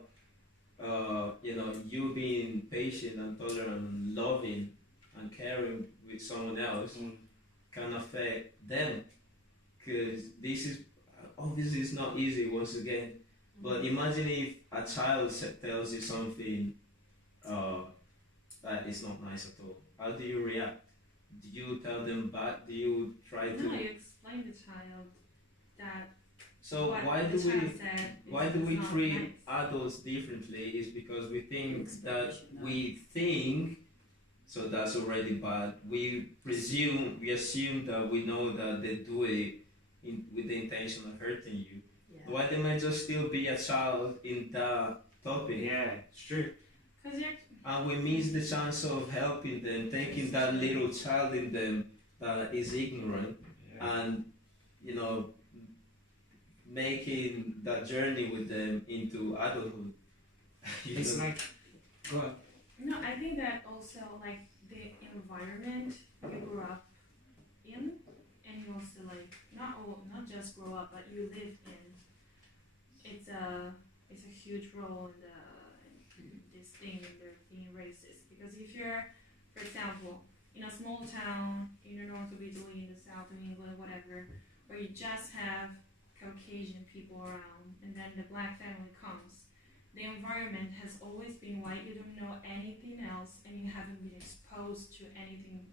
you being patient and tolerant and loving and caring with someone else can affect them. Because this is obviously it's not easy once again. But imagine if a child tells you something that is not nice at all. How do you react? Do you tell them back? Do you try to? No, you explain the child that. So why do we treat adults differently? Is because we think so that's already bad. We assume that we know that they do it with the intention of hurting you. Yeah. Why they might just still be a child in that topic? Yeah, it's true. And we miss the chance of helping them, taking that little child in them that is ignorant, and making that journey with them into adulthood. It's like, go on. No, I think that also like the environment you grew up in, and you also like not just grow up, but you live in. It's a huge role in this thing of being racist. Because if you're, for example, in a small town in the north of Italy, in the south of England, whatever, where you just have Caucasian people around, and then the black family comes, the environment has always been white, you don't know anything else, and you haven't been exposed to anything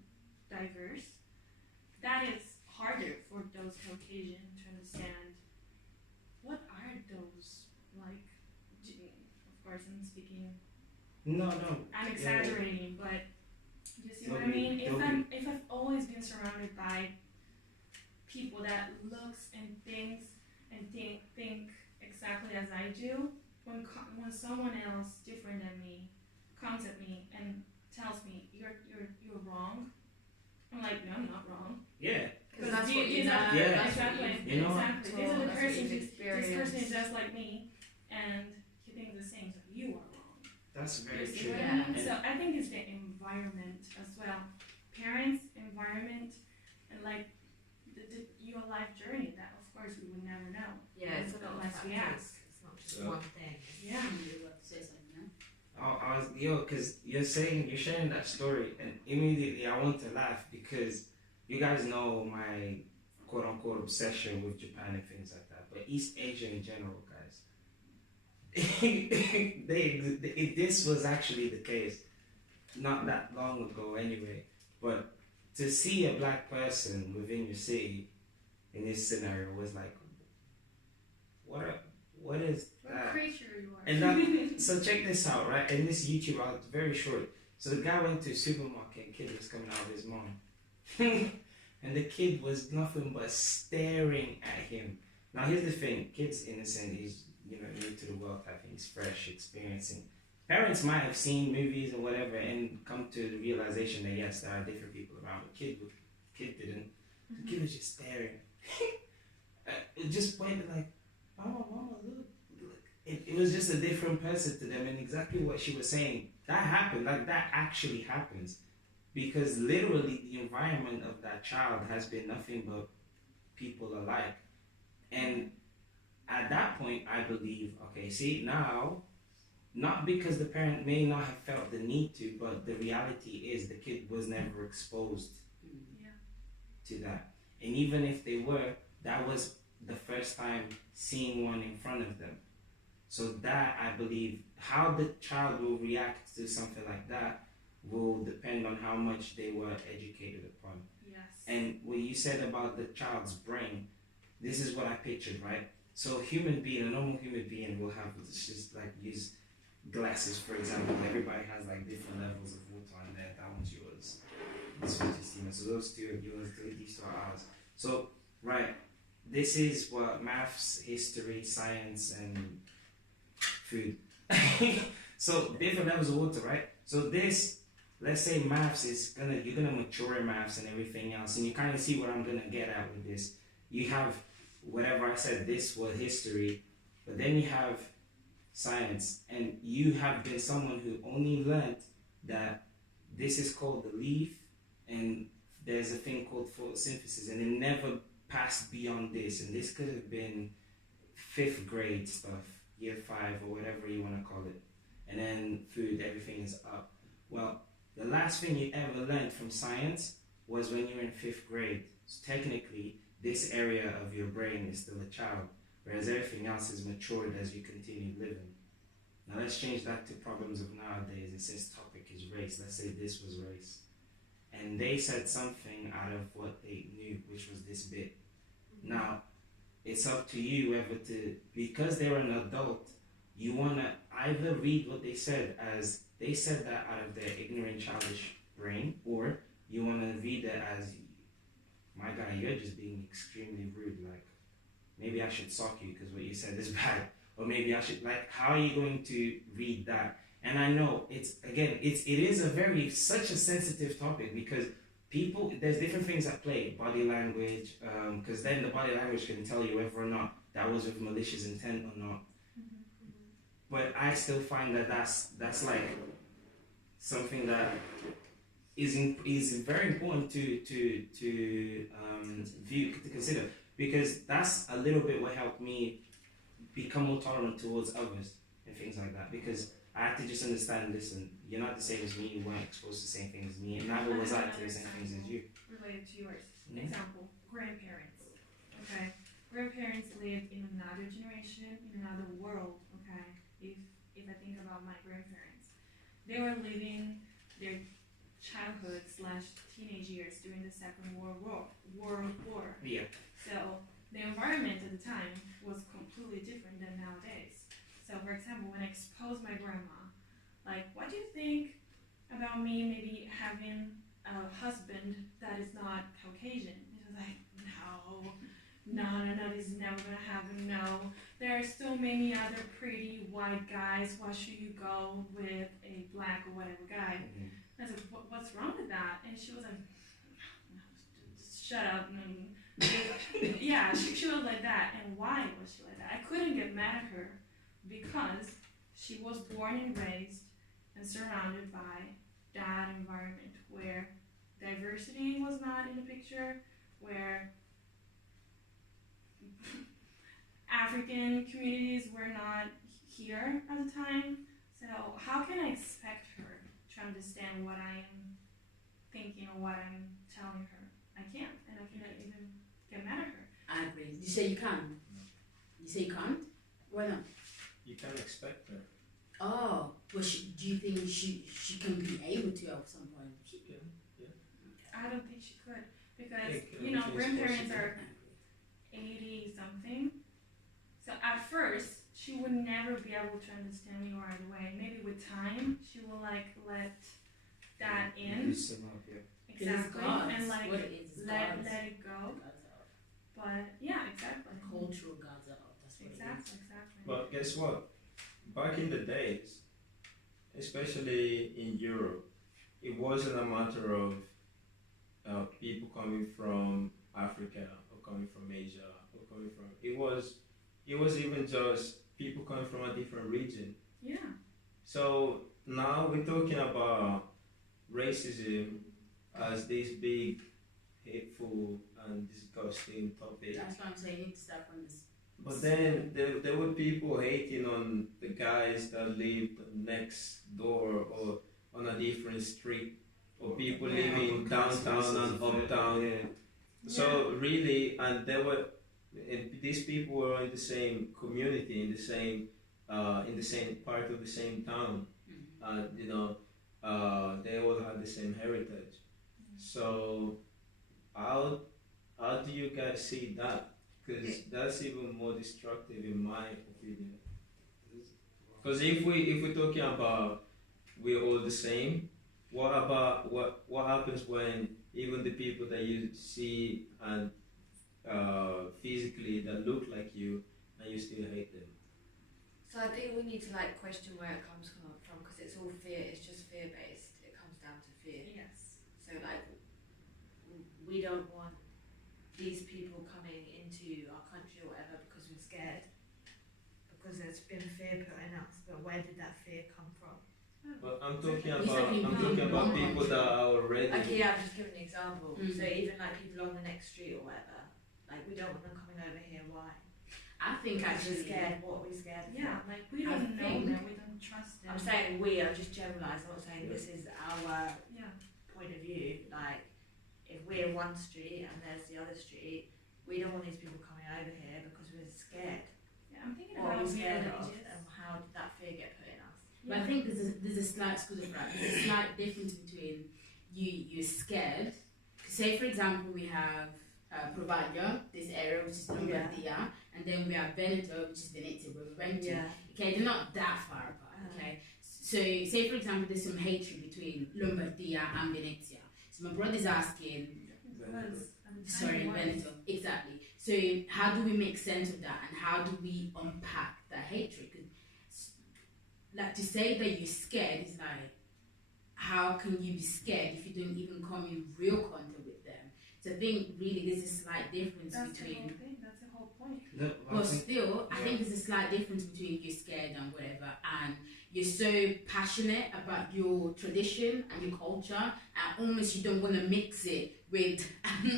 diverse. That is harder for those Caucasian to understand. What are those, like, of course I'm speaking, No. I'm exaggerating, but you see what I mean? If I've always been surrounded by people that looks and thinks and think exactly as I do, when someone else different than me comes at me and tells me you're wrong, I'm like, no, I'm not wrong. Yeah. Because that's what you know. know. Yeah. Exactly. You know, Exactly. This is the that's person. what you've This person experienced. is just like me, and he thinks the same. So you are wrong. That's very You see true. what I Yeah. mean? So I think it's the environment as well. Parents, environment, and like your life journey that of course we would never know. Yeah, it's But a lot of unless we factors. ask. It's not just So- one thing. It's Yeah. You were about to say something, no? I was because you're sharing that story, and immediately I want to laugh because you guys know my quote unquote obsession with Japan and things like that, but East Asia in general, guys, this was actually the case not that long ago anyway. But to see a black person within your city in this scenario was like, what is What that? creature you are. And that, so check this out, right? And this YouTube out very short. So the guy went to a supermarket and kid was coming out with his mom. And the kid was nothing but staring at him. Now here's the thing, kid's innocent, he's new to the world, I think he's fresh, experiencing. Parents might have seen movies or whatever and come to the realization that yes, there are different people around, but kid didn't. The kid was just staring. It just pointed like, mama, look. It was just a different person to them, and exactly what she was saying, that happened, like that actually happens. Because literally the environment of that child has been nothing but people alike. And at that point, I believe, okay, see, now, not because the parent may not have felt the need to, but the reality is the kid was never exposed to that. And even if they were, that was the first time seeing one in front of them. So that, I believe, how the child will react to something like that will depend on how much they were educated upon. Yes. And what you said about the child's brain, this is what I pictured, right? So a normal human being will have, just like use glasses, for example. Everybody has like different levels of water on there. That one's yours. This one's Steven. So those two are yours, these two are ours. So, right, this is what maths, history, science, and food. So different levels of water, right? So this, let's say maths you're gonna mature in maths and everything else, and you kind of see what I'm gonna get at with this. You have whatever I said, this was history, but then you have science, and you have been someone who only learned that this is called the leaf, and there's a thing called photosynthesis, and it never passed beyond this, and this could have been 5th grade stuff, year 5 or whatever you want to call it, and then food, everything is up. Well, the last thing you ever learned from science was when you were in 5th grade. So technically, this area of your brain is still a child, whereas everything else is matured as you continue living. Now let's change that to problems of nowadays. It says topic is race. Let's say this was race. And they said something out of what they knew, which was this bit. Now, it's up to you whether to, because they're an adult, you want to either read what they said as they said that out of their ignorant, childish brain, or you want to read it as, my guy, you're just being extremely rude. Like, maybe I should sock you because what you said is bad. Or maybe I should, like, how are you going to read that? And I know it is such a sensitive topic because people, there's different things at play, body language, because then the body language can tell you whether or not that was with malicious intent or not. But I still find that that's like something that is very important to consider, because that's a little bit what helped me become more tolerant towards others and things like that, because I have to just understand, listen, you're not the same as me, you weren't exposed to the same things as me, and neither was I to the same things as you. Related to yours. Example, grandparents. Okay. Grandparents lived in another generation, in another world, okay? If I think about my grandparents. They were living their childhood / teenage years during the Second World War. Yeah. So the environment at the time was completely different than nowadays. So for example, when I exposed my grandma, like, what do you think about me maybe having a husband that is not Caucasian? It was like, no, this is never gonna happen, no. There are so many other pretty white guys, why should you go with a black or whatever guy? I said, what's wrong with that? And she was like, just shut up. Yeah, she was like that. And why was she like that? I couldn't get mad at her because she was born and raised and surrounded by that environment where diversity was not in the picture, where African communities were not here at the time. So how can I expect her to understand what I am thinking or what I'm telling her? I can't, and I cannot even get mad at her. I agree. You say you can't? You say you can't? Why not? You can't expect her. Oh, but do you think she can be able to at some point? She can, yeah. I don't think she could because Like, you know everything is grandparents possible. are 80 something. So at first she would never be able to understand me right away. Maybe with time she will like let that in. Loosen up, yeah. Exactly. And like what it is, let gods. it go. Gods out. But yeah, exactly. Cultural gods out. That's what Exactly. But guess what? Back in the days, especially in Europe, it wasn't a matter of people coming from Africa or coming from Asia or coming from. It was even just people coming from a different region. Yeah. So now we're talking about racism as this big, hateful, and disgusting topic. That's why I'm saying you need to start from this. But then there were people hating on the guys that lived next door or on a different street, or people living downtown and uptown. Yeah. So really, and these people were in the same community, in the same part of the same town, and they all had the same heritage. So how do you guys see that? Because that's even more destructive in my opinion. Because if we're talking about we're all the same, what about what happens when even the people that you see and physically that look like you and you still hate them? So I think we need to like question where it comes from because it's all fear. It's just fear based. It comes down to fear. Yes. So like we don't want these people coming into our country or whatever because we're scared. Because there's been fear put in us, but where did that fear come from? But I'm talking about people that are already. Okay, yeah, I'm just giving an example. Mm. So even like people on the next street or whatever, like we don't want them coming over here. Why? I think Because actually. we're scared. What are we scared of? Yeah, like we I don't know think- them, we don't trust them. I'm saying we. I'm just generalising. I'm not saying this is our Yeah. point of view. Like if we're one street and there's the other street, we don't want these people coming over here because we're scared. Yeah, I'm thinking What are about we scared of? religious. And how did that fear get put in us? But I think there's a slight school of thought. There's a slight difference between you're scared. Say for example we have Provaggio, this area which is Lombardia, and then we have Veneto, which is Venezia, where we went to. Okay, they're not that far apart. Okay, so say for example there's some hatred between Lombardia and Venezia. So my brother's asking. Sorry, Veneto, exactly. So how do we make sense of that, and how do we unpack that hatred? 'Cause, like to say that you're scared is like, how can you be scared if you don't even come in real contact with them? So I think really there's a slight difference That's the whole between. thing. That's the whole point. No, But still, I think there's a slight difference between you're scared and whatever, and you're so passionate about your tradition and your culture, and almost you don't want to mix it with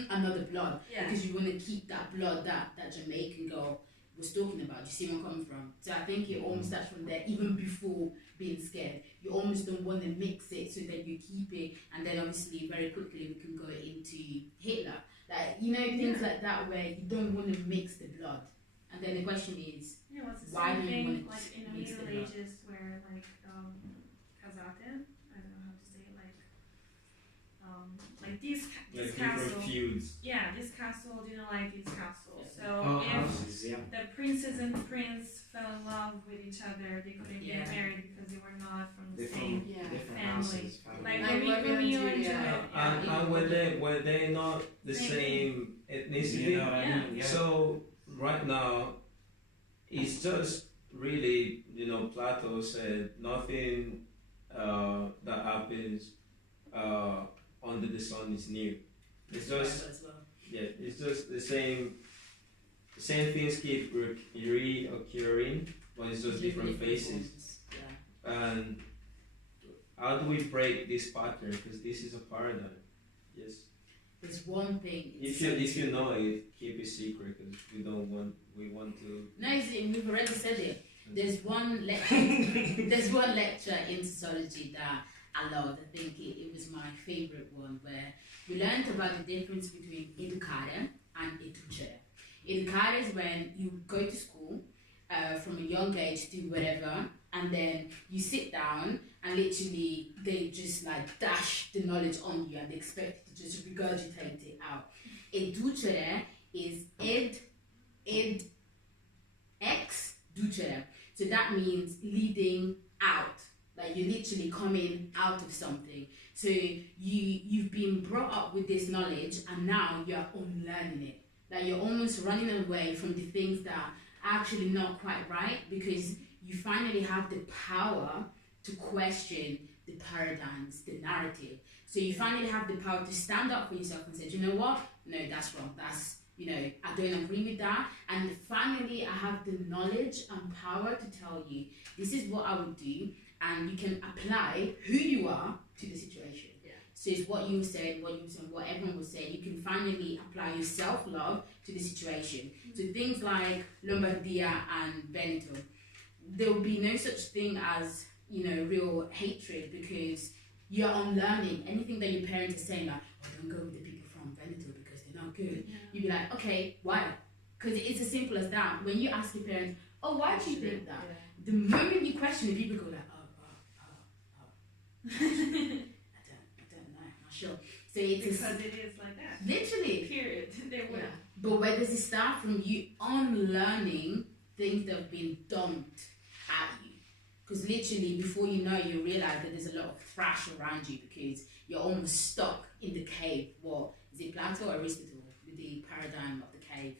another blood because you want to keep that blood that Jamaican girl was talking about. You see where I'm coming from? So I think it almost starts from there, even before being scared. You almost don't want to mix it so that you keep it, and then obviously very quickly we can go into Hitler. Like, things like that where you don't want to mix the blood. And then the question is, Yeah, well, it's the why same do you thing want to like in the mix Middle them up? Ages where like Kazate, I don't know how to say it, like these Like these different castle. feuds. Yeah, this castle didn't like this castle. So Oh, if houses, yeah. the princess and prince fell in love with each other, they couldn't Yeah. get married because they were not from the They're same. from Yeah. different family. houses. Family. Like Like Romeo and Juliet. Juliet. And were they not the same ethnicity? You know what I mean? Yeah. So right now, it's just really, Plato said nothing that happens under the sun is new. It's just, as well. it's just the same things keep reoccurring, but it's just different faces. forms. Yeah. And how do we break this pattern? Because this is a paradigm. Yes. There's one thing. If you know it, keep it secret because we want to. No, we've already said it. There's one lecture in sociology that I loved. I think it was my favorite one, where we learned about the difference between educare and educere. Educare is when you go to school from a young age, do whatever, and then you sit down and literally they just like dash the knowledge on you and they expect you to just regurgitate it out. Educere is ex ducere. So that means leading out. Like you're literally coming out of something. So you've been brought up with this knowledge and now you're unlearning it. Like you're almost running away from the things that are actually not quite right, because you finally have the power to question the paradigms, the narrative. So you finally have the power to stand up for yourself and say, you know what? No, that's wrong. That's, I don't agree with that. And finally, I have the knowledge and power to tell you, this is what I would do. And you can apply who you are to the situation. Yeah. So it's what you said, what everyone was saying. You can finally apply your self-love to the situation. So things like Lombardia and Veneto, there will be no such thing as, real hatred, because you're unlearning anything that your parents are saying, like, oh, don't go with the people from Veneto because they're not good. Yeah. You'd be like, okay, why? Because it's as simple as that. When you ask your parents, oh, why do you think that? Yeah. The moment you question it, people go like, I don't know, I'm not sure. So it's Because it is like that. literally. Period. They will. Yeah. But where does it start from? You unlearning things that have been dumped at you. Because literally, before you know, you realize that there's a lot of thrash around you because you're almost stuck in the cave. What is it, Plato or Aristotle, with the paradigm of the cave?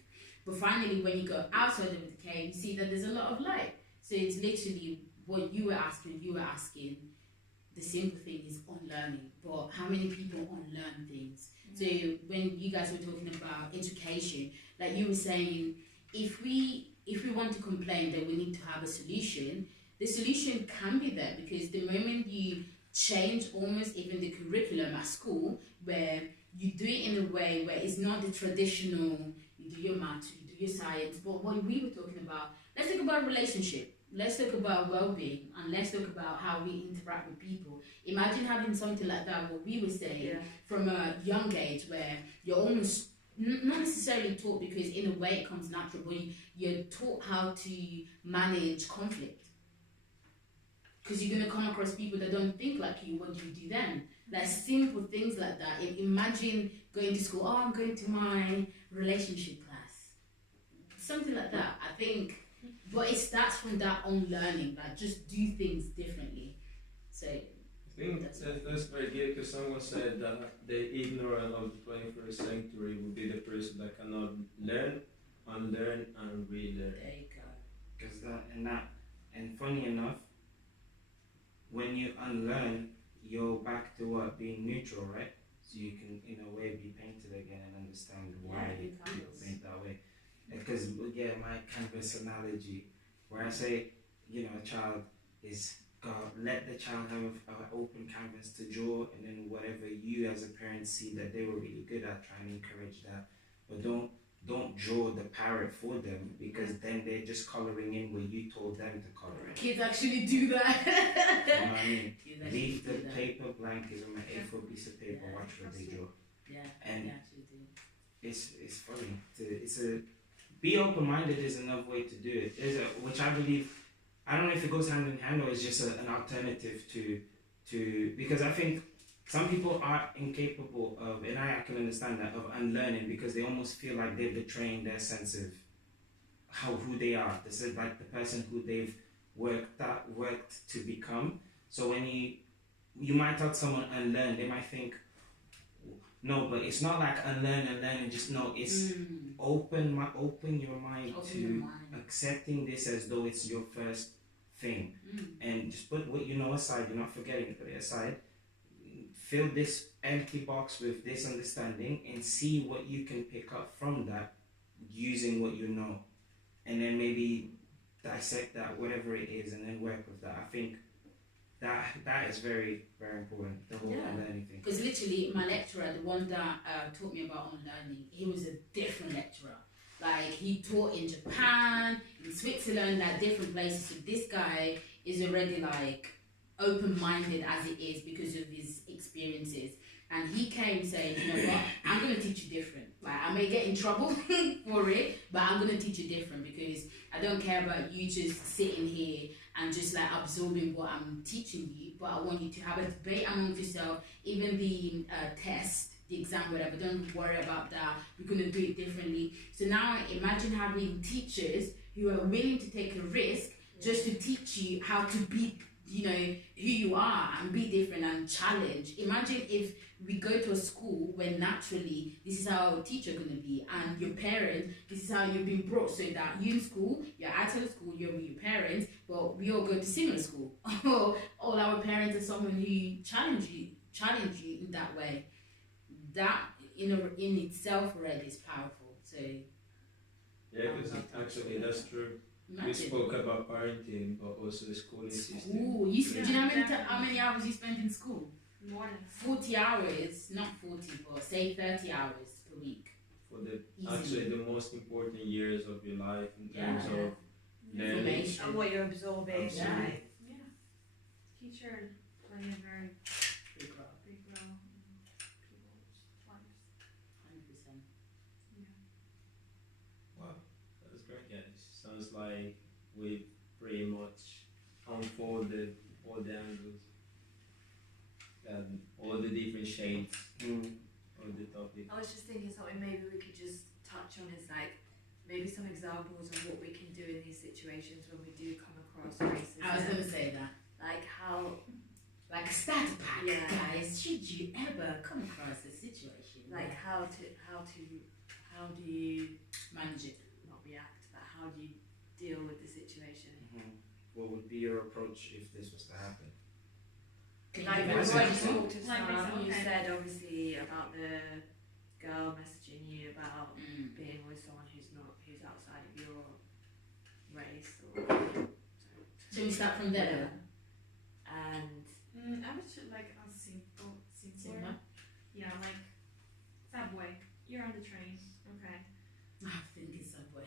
But finally, when you go outside of the cave, you see that there's a lot of light. So it's literally what you were asking. The simple thing is unlearning. But how many people unlearn things? So when you guys were talking about education, like you were saying, if we want to complain that we need to have a solution, the solution can be there, because the moment you change almost even the curriculum at school, where you do it in a way where it's not the traditional, you do your maths, you do your science, but what we were talking about, let's talk about relationship, let's talk about well-being, and let's talk about how we interact with people. Imagine having something like that, what we were saying, from a young age, where you're almost not necessarily taught, because in a way it comes natural, but you're taught how to manage conflict. Because you're going to come across people that don't think like you. What do you do then? Like simple things like that. Imagine going to school, I'm going to my relationship class. Something like that, I think. But it starts from that unlearning, like just do things differently. So I think that's very good, because someone said that the ignorant of the 21st century will be the person that cannot learn, unlearn, and relearn. There you go. Because and funny enough, when you unlearn, you're back to being neutral, right? So you can, in a way, be painted again and understand why you paint that way. Because, my canvas analogy, where I say, a child is, let the child have an open canvas to draw, and then whatever you as a parent see that they were really good at, try and encourage that. But don't draw the parrot for them, because then they're just colouring in where you told them to colour in. Kids actually do that. You know what I mean? Leave the paper blank, is on an A4 piece of paper, watch what they draw. Yeah, and they actually do. It's funny. Be open-minded is another way to do it. Which I believe, I don't know if it goes hand in hand or it's just an alternative to because I think some people are incapable of, and I can understand that, of unlearning, because they almost feel like they're betraying their sense of who they are. This is like the person who they've worked to become. So when you might tell someone unlearn, they might think, no, but it's not like unlearn and learn and just no. It's open your mind to accepting this as though it's your first thing, and just put what you know aside. You're not forgetting to put it aside. Fill this empty box with this understanding and see what you can pick up from that using what you know, and then maybe dissect that, whatever it is, and then work with that. I think that is very, very important, the whole unlearning thing. Because literally my lecturer, the one that taught me about unlearning, he was a different lecturer. Like he taught in Japan, in Switzerland, like different places. So this guy is already like open-minded as it is because of his experiences. And he came saying, you know what, I'm going to teach you different. Like, I may get in trouble for it, but I'm going to teach you different because I don't care about you just sitting here and just like absorbing what I'm teaching you, but I want you to have a debate amongst yourself, even the test, the exam, whatever. Don't worry about that. We're going to do it differently. So now imagine having teachers who are willing to take a risk just to teach you how to be, you know, who you are and be different and challenge. Imagine if we go to a school where naturally this is how our teacher going to be, and your parents, this is how you've been brought, so that you in school, you're outside of school, you're with your parents, but we all go to similar school. All our parents are someone who challenge you in that way. That in itself already is powerful. So yeah, because actually that's true. imagine. We spoke about parenting, but also the schooling system. School. Do you know how many hours you spend in school? More than 40 hours, not 40, but say 30 hours per week. For the Easily. actually the most important years of your life in terms Yeah. of learning. Information. And what you're absorbing. Absolutely. Right? yeah. Teacher playing a very Big role. big role in people's lives. 100%. Yeah. Wow, that's great, guys. Sounds like we pretty much unfolded all the angles and all the different shades of the topic. I was just thinking something maybe we could just touch on is like maybe some examples of what we can do in these situations when we do come across racism. I was going to say that. Like how, Like a starter pack, Yeah. guys. Should you ever come across a situation like where how do you manage it? not react, but how do you deal with the situation? What would be your approach if this was to happen? Can Like you when give you an example? talked to Like Sam, you okay. said obviously about the girl messaging you about Mm. being with someone who's outside of your race or Shall we start from there? and I would should like a simpler. Simba? Yeah, like subway. You're on the train. Okay. I think it's Subway.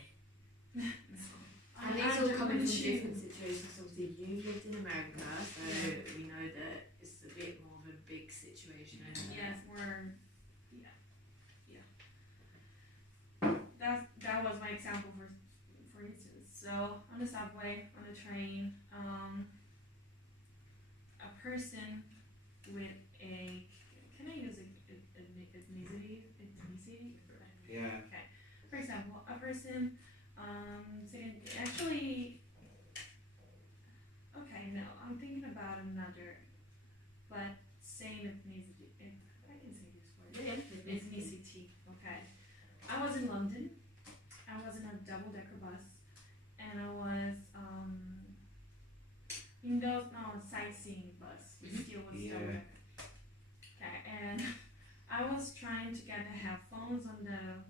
and these all come from the tube. different situations. Obviously, you've lived in America, so we know that it's a bit more of a big situation. Yes, we're yeah. That was my example for instance. So on the subway, on the train, a person with a can I use ethnicity? Yeah. Okay. For example, a person saying actually okay, no, I'm thinking about another but same ethnicity. If I can say this word. Ethnicity. Okay. I was in London. I was in a double-decker bus, and I was in those sightseeing bus. It still was Yeah. double-decker. Okay, and I was trying to get the headphones on the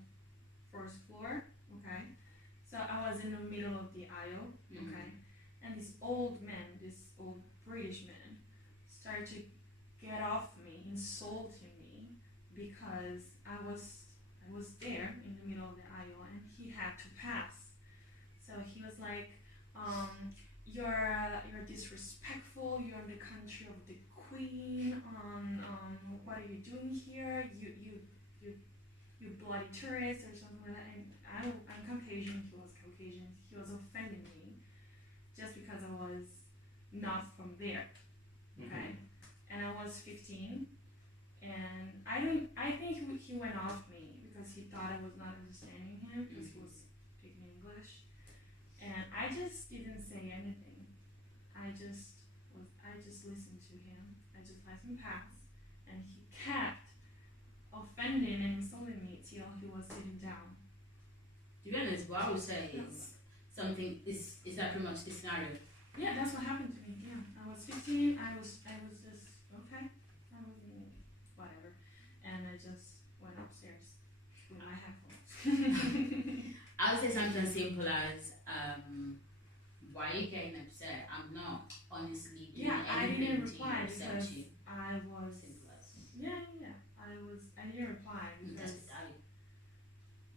first floor. Okay, so I was in the middle of the aisle. Okay, and this old man, this old British man, started to get off me, insulting me because I was there in the middle of the aisle and he had to pass. So he was like, you're disrespectful. You're in the country of the Queen. What are you doing here? You bloody tourist or something like that. And I'm Caucasian. He was Caucasian. He was offending me just because I was not from there. Okay. And I was 15, and I think he went off me because he thought I was not understanding him because he was speaking English, and I just didn't say anything. I just listened to him. I just let him pass, and he kept offending and insulting me till he was sitting down. To be honest, what I would say is something is that pretty much the scenario. Yeah, that's what happened to me. Yeah, I was 15. I was just okay. I was whatever, and I just went upstairs with my headphones. I would say something as simple as, why are you getting upset? I'm not honestly doing Yeah, I anything didn't to reply upset because you. I was. Simple as. Yeah. I didn't reply because That's it.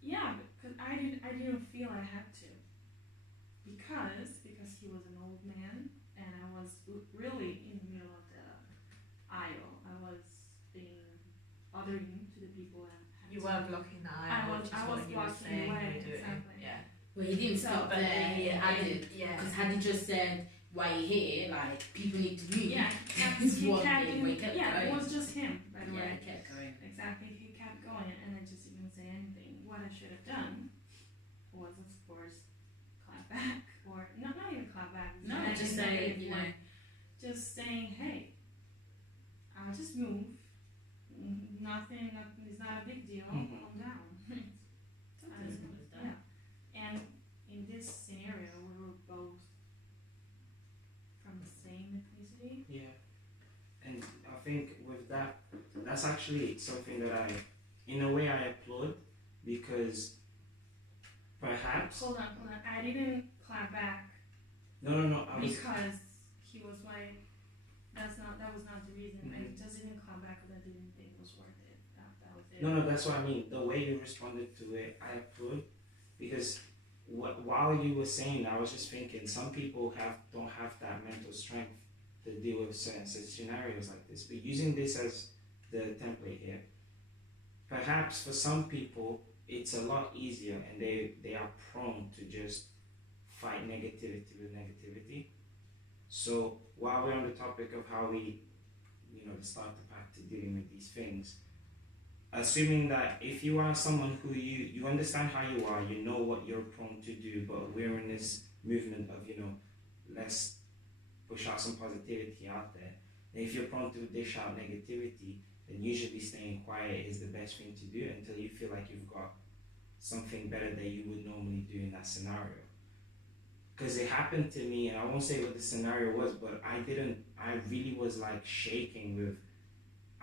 yeah, because I didn't feel I had to, because he was an old man, and I was really in the middle of the aisle. I was being othering to the people that had You to. were blocking the aisle, which is I what was you were blocking saying the way, you were doing. exactly. Yeah. Well, he didn't So, stop But there. then he added, Because had he just said, "Why you here?" Like, people need to move. Yeah, It's he one kept thing, doing, we kept yeah, it going. was just him, by the Yeah, way. it kept going. Exactly, he kept going, and I just didn't say anything. What I should have done was, of course, clap back, or not even clap back. No, I just didn't know say, if you one- know. just saying, hey, I'll just move. Nothing is not a big deal. Mhm. Calm down. Something as simple as that. Yeah, and in this scenario, we were both from the same ethnicity. Yeah, and I think with that, that's actually something that in a way, I applaud, because perhaps Hold on. I didn't clap back no, I was because he was white. That was not the reason. I Mhm. just didn't clap back because I didn't think it was worth it. That was it. no, that's what I mean. The way you responded to it, I applaud, because while you were saying that, I was just thinking some people don't have that mental strength to deal with certain scenarios like this. But using this as the template here, perhaps for some people it's a lot easier, and they are prone to just fight negativity with negativity. So while we're on the topic of how we, start the path to dealing with these things, assuming that if you are someone who you understand how you are, you know what you're prone to do, but we're in this movement of, let's push out some positivity out there. And if you're prone to dish out negativity, then usually staying quiet is the best thing to do until you feel like you've got something better that you would normally do in that scenario. Because it happened to me, and I won't say what the scenario was, but I really was like shaking with,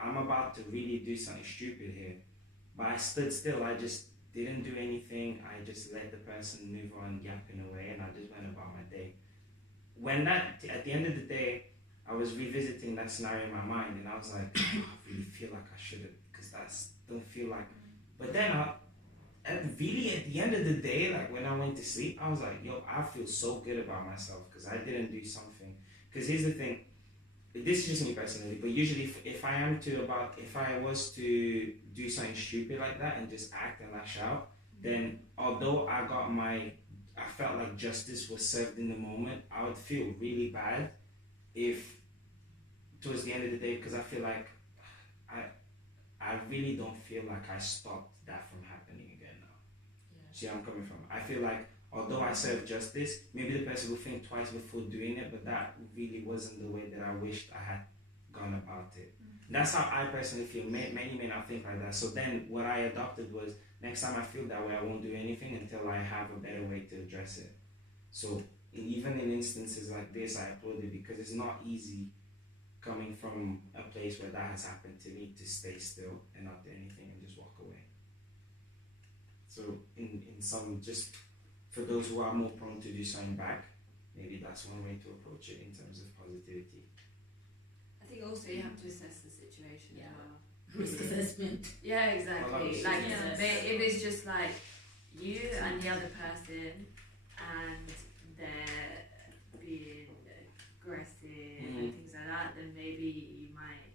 I'm about to really do something stupid here. But I stood still, I just didn't do anything, I just let the person move on yapping away, and I just went about my day. When at the end of the day, I was revisiting that scenario in my mind, and I was like, I really feel like I shouldn't, because don't feel like, but then at the end of the day, like when I went to sleep, I was like, yo, I feel so good about myself because I didn't do something. Because here's the thing, this is just me personally, but usually if I was to do something stupid like that and just act and lash out, then although I felt like justice was served in the moment, I would feel really bad if towards the end of the day, because I feel like I really don't feel like I stopped that from happening again now. Yeah. See where I'm coming from? I feel like although I served justice, maybe the person will think twice before doing it, but that really wasn't the way that I wished I had gone about it. That's how I personally feel. Many may not think like that. So then what I adopted was, next time I feel that way, I won't do anything until I have a better way to address it. So even in instances like this, I applaud it, because it's not easy coming from a place where that has happened to me to stay still and not do anything and just walk away. So in some, just for those who are more prone to do something back, maybe that's one way to approach it in terms of positivity. I think also you have to assess the situation as well. Risk assessment. Yeah, exactly. Like, Yes. if it's just like you and the other person, and they're being aggressive and things like that, then maybe you might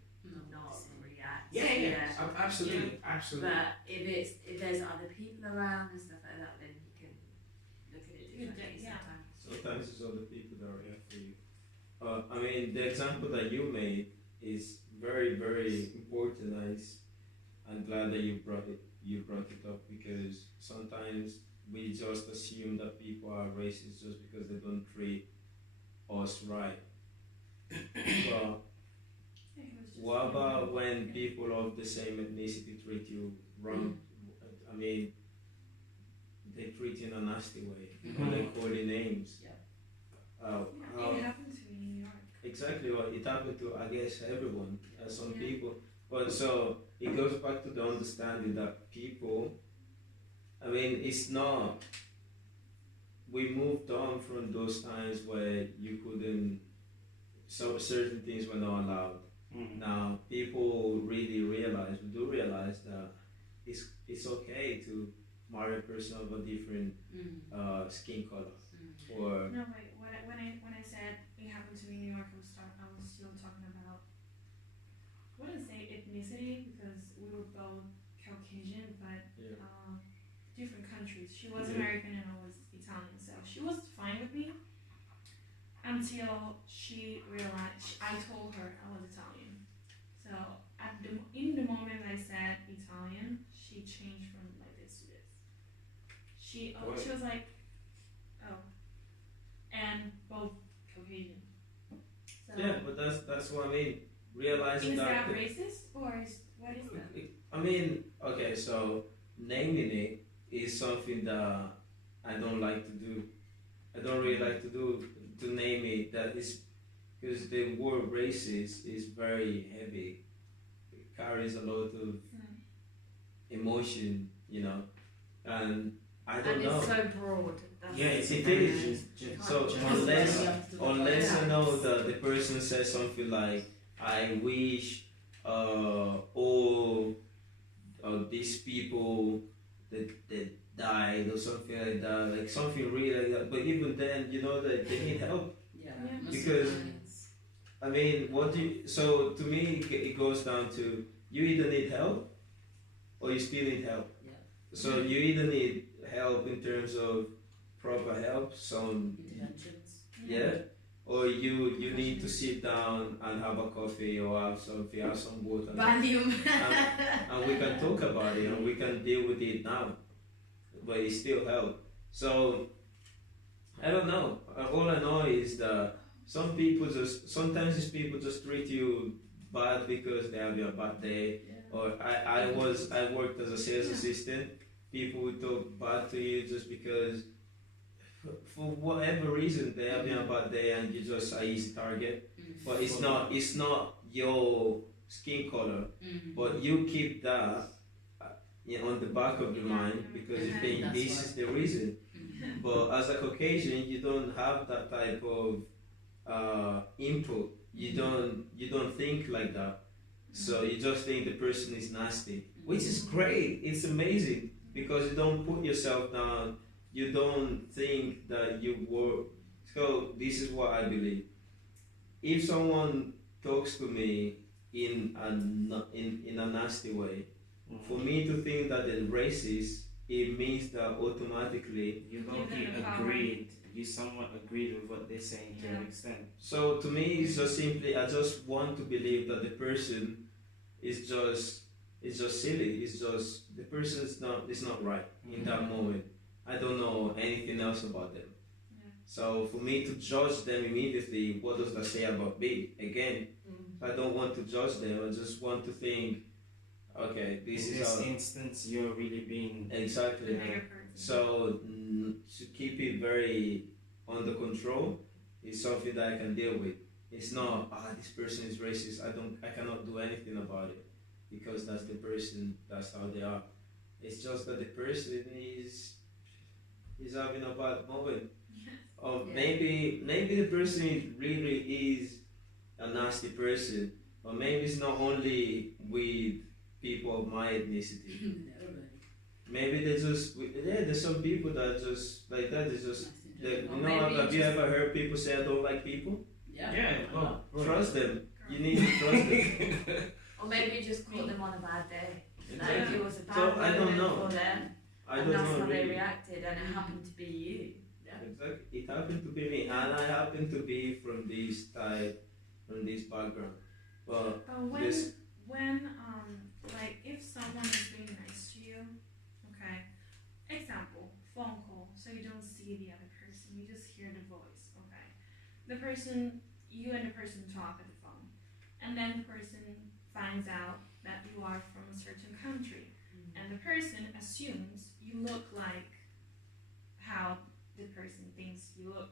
not react. Yeah. Absolutely. But if there's other people around and stuff like that, then you can look at it differently sometimes. Sometimes it's other people that are here for you. I mean, the example that you made is very, very important. I'm glad that you brought it up, because sometimes we just assume that people are racist just because they don't treat us right. Well, what about when people of the same ethnicity treat you wrong? I mean, they treat you in a nasty way, or they call you names. It happened to me in New York. Exactly, well, it happened to, I guess, everyone, some people. But so it goes back to the understanding that people, I mean, it's not, we moved on from those times where you couldn't, so certain things were not allowed. Now people really realize, we do realize that it's okay to marry a person of a different skin color, or No, wait. When I said it happened to me in New York, I was still talking about. I wouldn't say ethnicity because we were both Caucasian, but yeah. different countries. She was Mhm. American and I was Italian, so she was fine with me until she realized. I told her I was Italian. So in the moment I said Italian, she changed from like this to this. She was like, oh, and both Caucasian. So Yeah, but that's what I mean. Realizing is that. that racist or what is that? I mean, okay, so naming it is something that I don't like to do. I don't really like to name it. That is because the word racist is very heavy. It carries a lot of emotion, and I don't And know. it's so broad. Yeah, it's It very is. So unless I know that the person says something like, "I wish all these people that died," or something like that, like something really like that. But even then, that they need help. Yeah. Yeah. Because I mean, so to me, it goes down to you either need help or you still need help. Yeah. So you either need help in terms of proper help, some Interventions. yeah, or you need to sit down and have a coffee or have something, have some water, Valium. and we can talk about it and we can deal with it now. But it still help. So I don't know. All I know is that sometimes these people just treat you bad because they have a bad day. Or I worked as a sales assistant. People would talk bad to you just because for whatever reason they have a bad day and you just an easy target. But it's not your skin color. But you keep that on the back of your mind because you think That's this is the reason. But as a Caucasian, you don't have that type of input. You don't think like that. So you just think the person is nasty, which is great. It's amazing because you don't put yourself down. You don't think that you were. So this is what I believe. If someone talks to me in a nasty way, for me to think that they're racist, it means that automatically you agreed. You somewhat agreed with what they're saying to an extent. So to me, it's just simply I just want to believe that the person is just silly. It's just the person is not right in that moment. I don't know anything else about them. So for me to judge them immediately, what does that say about me? Again, I don't want to judge them. I just want to think, okay, this in is this instance, you're really being exactly. So to keep it very under control is something that I can deal with. It's not this person is racist. I cannot do anything about it because that's the person. That's how they are. It's just that the person is having a bad moment. Or maybe the person really is a nasty person, or maybe it's not only with people of my ethnicity. Maybe they just there's some people that just like that. It's just have you ever heard people say I don't like people? Yeah. Trust them. You need to trust them. Or maybe you just caught them on a bad day. Exactly. Like it was a bad So I don't moment know. for them. I don't And that's know how they really. reacted, and it happened to be you. Exactly. It happened to be me, and I happen to be from this background. But when like if someone is being nice to you, okay. Example, phone call, so you don't see the other person, you just hear the voice, okay. You and the person talk at the phone, and then the person finds out that you are from a certain country, and the person assumes you look like how the person thinks you look,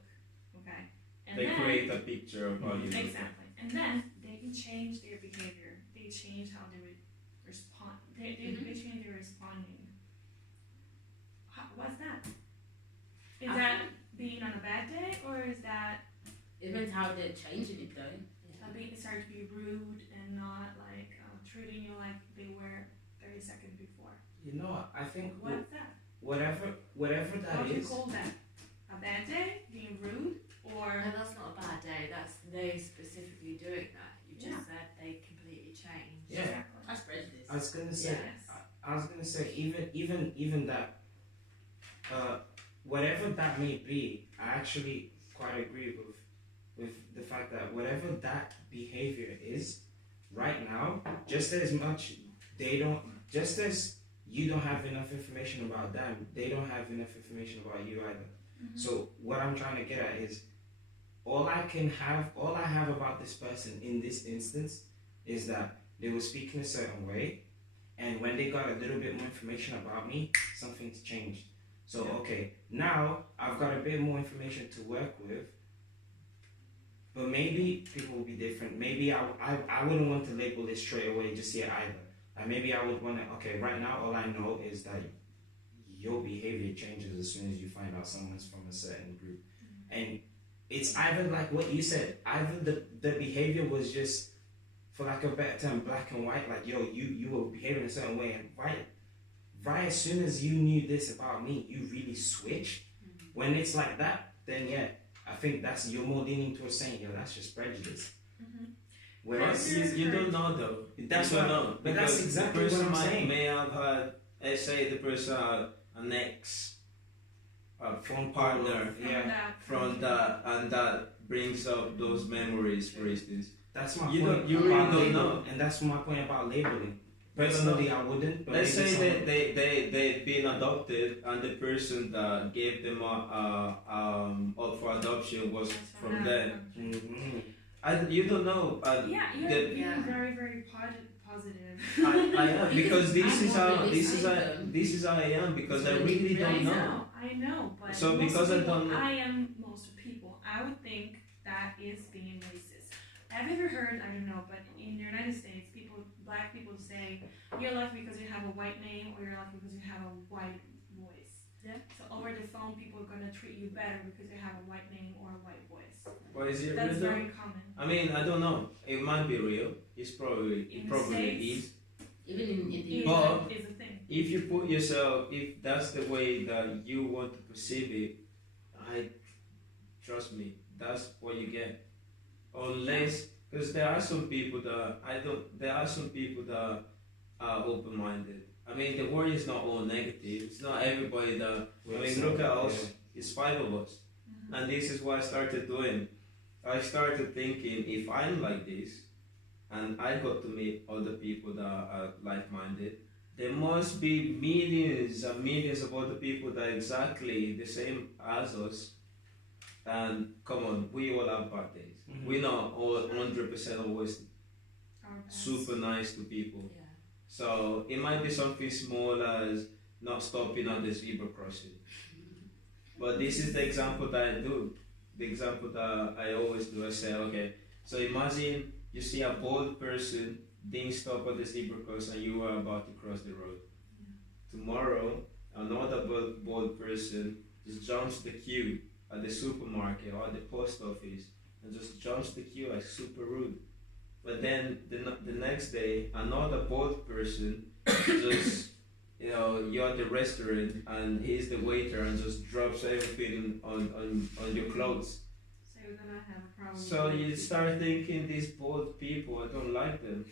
okay? And they then, create a picture of how you look. exactly, and then they change their behavior. They change how they respond. They change their responding. What's that? Is that being on a bad day, or is that It depends how they're changing it though. start to be rude and not like treating you like they were 30 seconds before? I think What's that? whatever that What do you is. call that? A bad day? Being rude? Or No, that's not a bad day. That's they specifically doing that. You just Yeah. said they completely changed. Yeah. That's prejudice. I was gonna say, Yes. I was gonna say, even that, whatever that may be, I actually quite agree with the fact that whatever that behavior is, right now, just as much just as you don't have enough information about them, they don't have enough information about you either. So what I'm trying to get at is, all I have about this person in this instance is that they were speaking a certain way, and when they got a little bit more information about me, something's changed. So okay, now I've got a bit more information to work with, but maybe people will be different. Maybe I wouldn't want to label it straight away just yet either. Like maybe I would want to, okay, right now all I know is that your behavior changes as soon as you find out someone's from a certain group. And it's either like what you said, either the behavior was just, for lack of a better term, black and white, like yo, you were behaving a certain way, and right as soon as you knew this about me, you really switched. When it's like that, then yeah, I think that's, you're more leaning towards saying, yo, that's just prejudice. Whereas You don't know though. That's you what, don't know. but that's Because exactly the person what I'm saying. may have had, let's say the person had an ex, phone partner, from that, and that brings up those memories, for instance. That's my You point. don't- you really about don't labeling, know. and that's my point about labeling. You don't Personally, I wouldn't. But Let's maybe say that someone- they've been adopted, and the person that gave them up for adoption was from them. Mhm. You don't know. Yeah, you're the- being very, very positive. I am, because this I'm is more how realistic. this is how I am, because I So really you don't realize know. I know, but So most because I people, don't know- I am most people. I would think that is being racist. Have you ever heard? I don't know, but in the United States, black people say you're lucky because you have a white name, or you're lucky because you have a white voice. Yeah. So over the phone, people are gonna treat you better because you have a white name or a white voice. But is it That's real though? very common. I mean, I don't know. It might be real. It In the probably States? is. Even in the But- Is a thing. If you put yourself, if that's the way that you want to perceive it, trust me, that's what you get. Unless, because there are some people that are open-minded. I mean, the world is not all negative. It's not everybody that. I mean, look at us. It's 5 of us, and this is what I started doing. I started thinking, if I'm like this, and I got to meet other people that are like-minded, there must be millions and millions of other people that are exactly the same as us. And come on, we all have bad days. We're not all 100% always Our best. super nice to people. Yeah. So it might be something small as not stopping at the zebra crossing. But this is the example that I do. The example that I always do. I say, okay, so imagine you see a bold person didn't stop at the zebra crossing and you were about to cross the road. Tomorrow, another bold person just jumps the queue at the supermarket or the post office and just jumps the queue like super rude. But then the next day, another bold person just, you're at the restaurant and he's the waiter and just drops everything on your clothes. So you're gonna have a problem. So you start thinking, these bold people, I don't like them.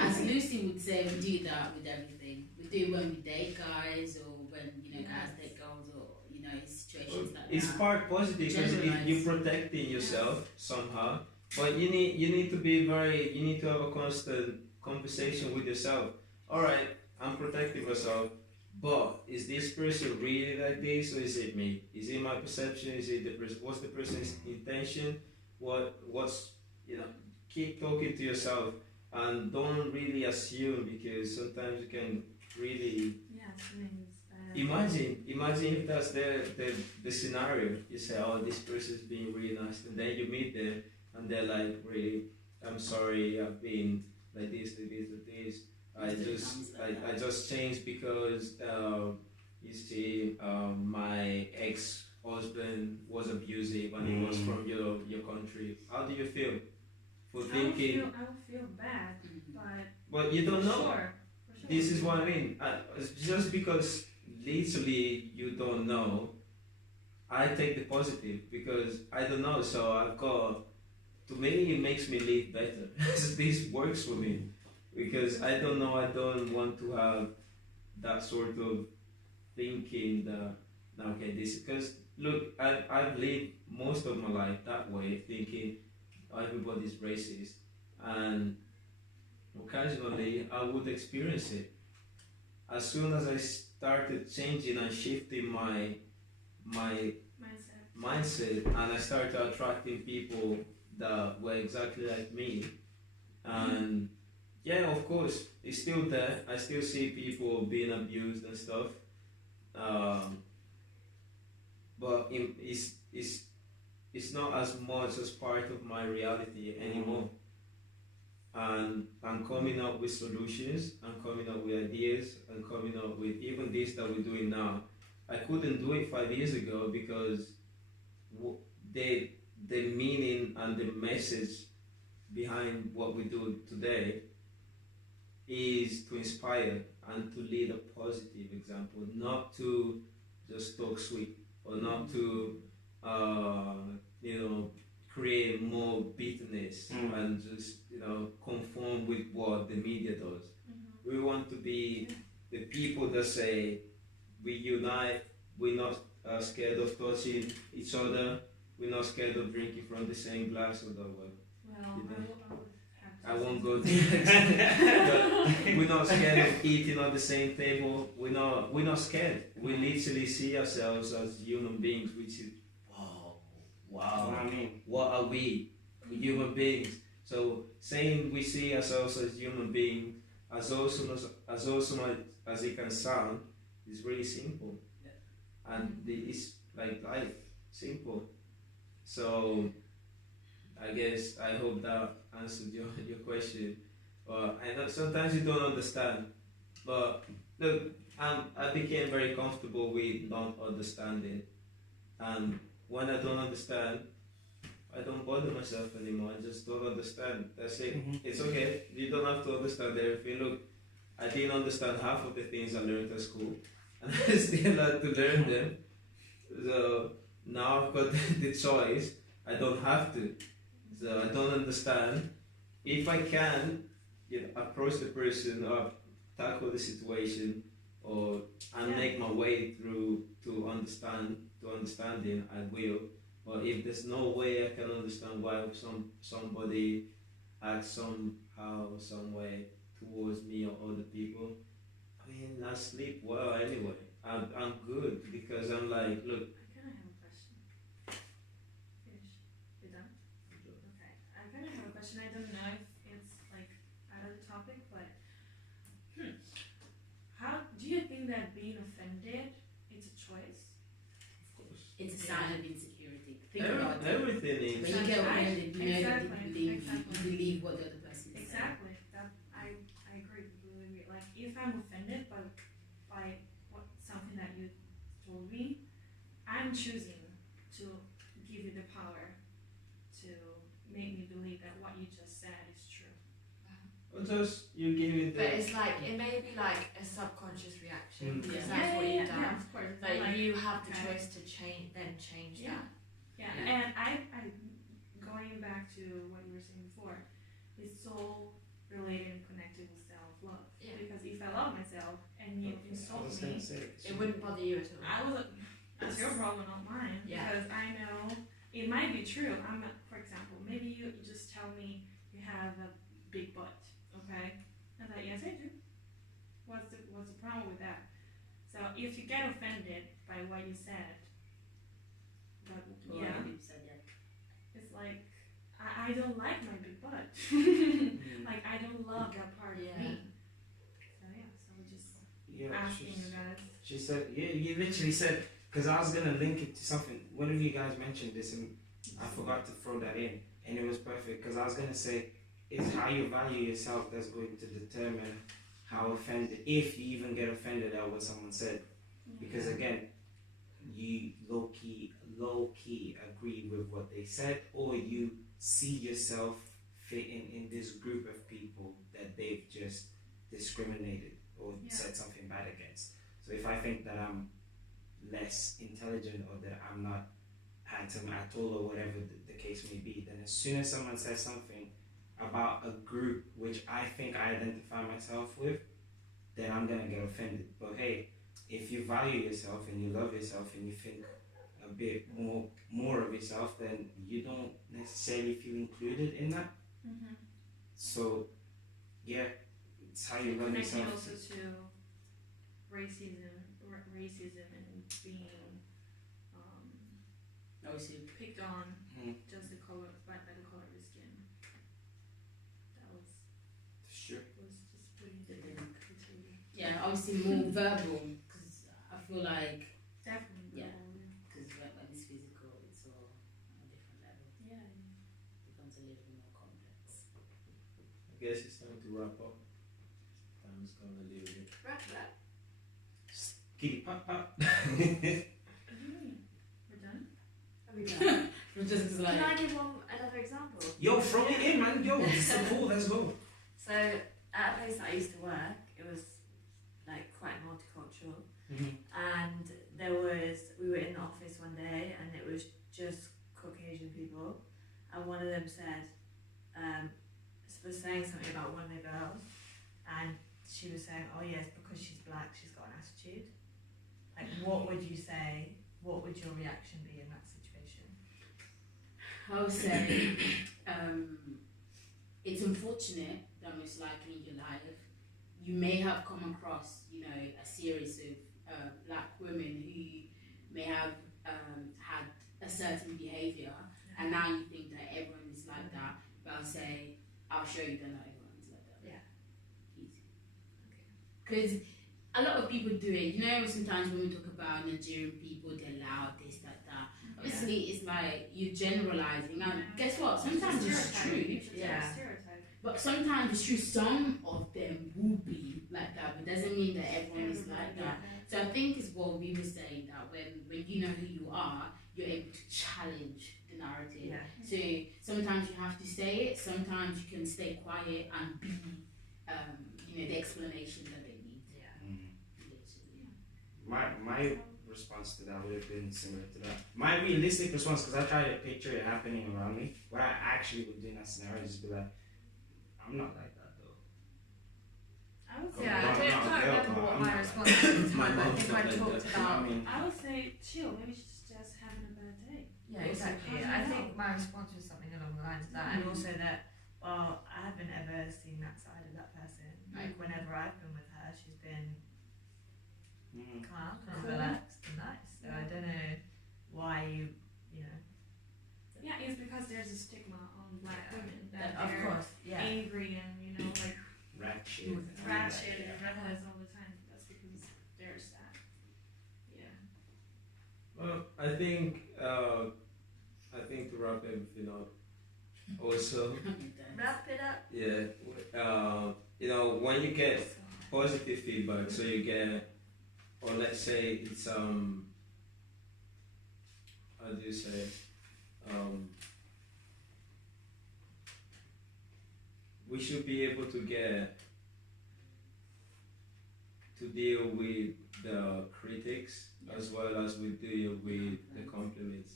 As Lucy would say, we do that with everything. We do it when we date guys, or when guys date girls, or situations like It's that. part positive because Generalize. you're protecting yourself somehow, but you need to be you need to have a constant conversation with yourself. All right, I'm protecting myself, but is this person really like this, or is it me? Is it my perception? Is it the person? What's the person's intention? What's keep talking to yourself and don't really assume, because sometimes you can really. Yeah, assuming is bad. Imagine if that's the scenario. You say, oh, this person's being really nice, and then you meet them, and they're like, really, I'm sorry, I've been like this, like this, like this. I just changed because you see, my ex-husband was abusive and he was from your country. How do you feel for thinking? I would feel bad, but But you don't know. for sure. This is what I mean. Just because literally you don't know, I take the positive because I don't know. So I've got, to me, it makes me live better. This works for me because I don't know. I don't want to have that sort of thinking that now, okay, this, because look, I've lived most of my life that way, thinking everybody's racist, and occasionally I would experience it. As soon as I started changing and shifting my mindset, and I started attracting people that were exactly like me, and yeah, of course, it's still there. I still see people being abused and stuff, but it's not as much as part of my reality anymore. And I'm coming up with solutions, I'm coming up with ideas, I'm coming up with even this that we're doing now. I couldn't do it 5 years ago because the meaning and the message behind what we do today is to inspire and to lead a positive example, not to just talk sweet or not to create more bitterness and just conform with what the media does. We want to be the people that say we unite, we're not scared of touching each other, we're not scared of drinking from the same glass or the well. I won't go there. We're not scared of eating on the same table. We're not scared. We literally see ourselves as human beings, which is wow. I mean, what are we? We're human beings. So saying we see ourselves as human beings, as awesome as it can sound, is really simple. Yeah. And it's like life, simple. So I guess I hope that answered your question. I know sometimes you don't understand, but look, I became very comfortable with not understanding, and when I don't understand, I don't bother myself anymore. I just don't understand. That's it. It's okay. You don't have to understand everything. Look, I didn't understand half of the things I learned at school, and I still had to learn them. So now I've got the choice. I don't have to. So I don't understand. If I can, approach the person or tackle the situation, and make my way through to understanding, I will. But if there's no way I can understand why somebody acts somehow, some way towards me or other people, I mean, I sleep well anyway. I'm good because I'm like, look. I kind of have a question. Finish. You done? Okay. I kind of have a question. I don't know if it's like out of the topic, but how do you think that being offended is a choice? Of course. It's a sign of insecurity. Think about it. Everything is. When you get offended, you know that you Exactly. believe what the other person is saying. Exactly. That I agree completely. Like if I'm offended by something that you told me, I'm choosing to give you the power to make me believe that what you just said is true. Or just you give it. But it's like it may be like a subconscious reaction because Yeah. that's what you've done. Yeah, of course. But Like, you have the okay. choice to change Yeah. that. Yeah, Yeah. and I going back to what you were saying before, it's so related and connected with self-love. Yeah. Because if I love myself and you insult me, It wouldn't bother you at all. that's your problem, not mine. Yeah. Because I know it might be true. For example, maybe you just tell me you have a big butt, okay? And I'm like, yes, I do. What's the problem with that? So if you get offended by what you said, but A lot of people said that. it's like I don't like my big butt. Like I don't love that part of me. So yeah, so just asking you guys. She said, you literally said, because I was going to link it to something. One of you guys mentioned this and I forgot to throw that in. And it was perfect because I was going to say, it's how you value yourself that's going to determine how offended, if you even get offended at what someone said. Because again, you low-key agree with what they said, or you see yourself fitting in this group of people that they've just discriminated or said something bad against. So if I think that I'm less intelligent or that I'm not handsome at all or whatever the case may be, then as soon as someone says something about a group which I think I identify myself with, then I'm gonna get offended. But hey, if you value yourself and you love yourself and you think a bit more of yourself, then you don't necessarily feel included in that. Mm-hmm. So yeah, it's how you love Connecting yourself. also to racism and being Obviously, picked on Mm, just the color by the color of his skin. That was sure. just putting The it link. completely. yeah, obviously more verbal because I feel like Definitely. Yeah. verbal, because when it's physical, it's all on a different level. yeah. It becomes a little bit more complex. I guess it's time to wrap up. Time's gone a little bit. Wrap it up. Kitty pop pop. What do you mean? We're done? Are we done? Just Can like I give another example? Yo, throw it in, man. Yo, it's so cool. Let's go. So at a place that I used to work, it was like quite multicultural, and we were in the office one day, and it was just Caucasian people, and one of them said, was saying something about one of the girls, and she was saying, oh yes, because she's black, she's got an attitude. Like, what would you say? What would your reaction be in that situation? I would say, it's unfortunate that most likely in your life you may have come across, a series of black women who may have had a certain behavior, and now you think that everyone is like that. But I'll say, I'll show you that not everyone is like that. Yeah. Easy. Because a lot of people do it. Sometimes when we talk about Nigerian people, they're loud, this, that. Obviously, it's like you're generalizing. And guess what? Sometimes it's true. Yeah. But sometimes it's true. Some of them will be like that, but doesn't mean that everyone is like that. So I think it's what we were saying, that when you know who you are, you're able to challenge the narrative. Yeah. So sometimes you have to say it. Sometimes you can stay quiet and be, the explanation that they need. Yeah. Literally. My response to that would have been similar to that. My realistic response, because I try to picture it happening around me, what I actually would do in that scenario is just be like, I'm not like that though. I would say, Yeah, I can't remember what my response was at the time, but I think I talked about. I would say chill. Maybe she's just having a bad day. Yeah, exactly. I think my response was something along the lines of that, and also that, well, I haven't ever seen that side of that person. Like, whenever I've been with her, she's been calm and relaxed and nice. So I don't know why you know. Yeah, it's because there's a stigma on black women that Of they're course, yeah. angry and like Ratchet. ratchet and redheads all the time. That's because there's that. Yeah. Well, I think to wrap everything up, also, Wrap it up. yeah, when you get positive feedback, so you get, or let's say it's how do you say, we should be able to deal with the critics as well as we deal with the compliments,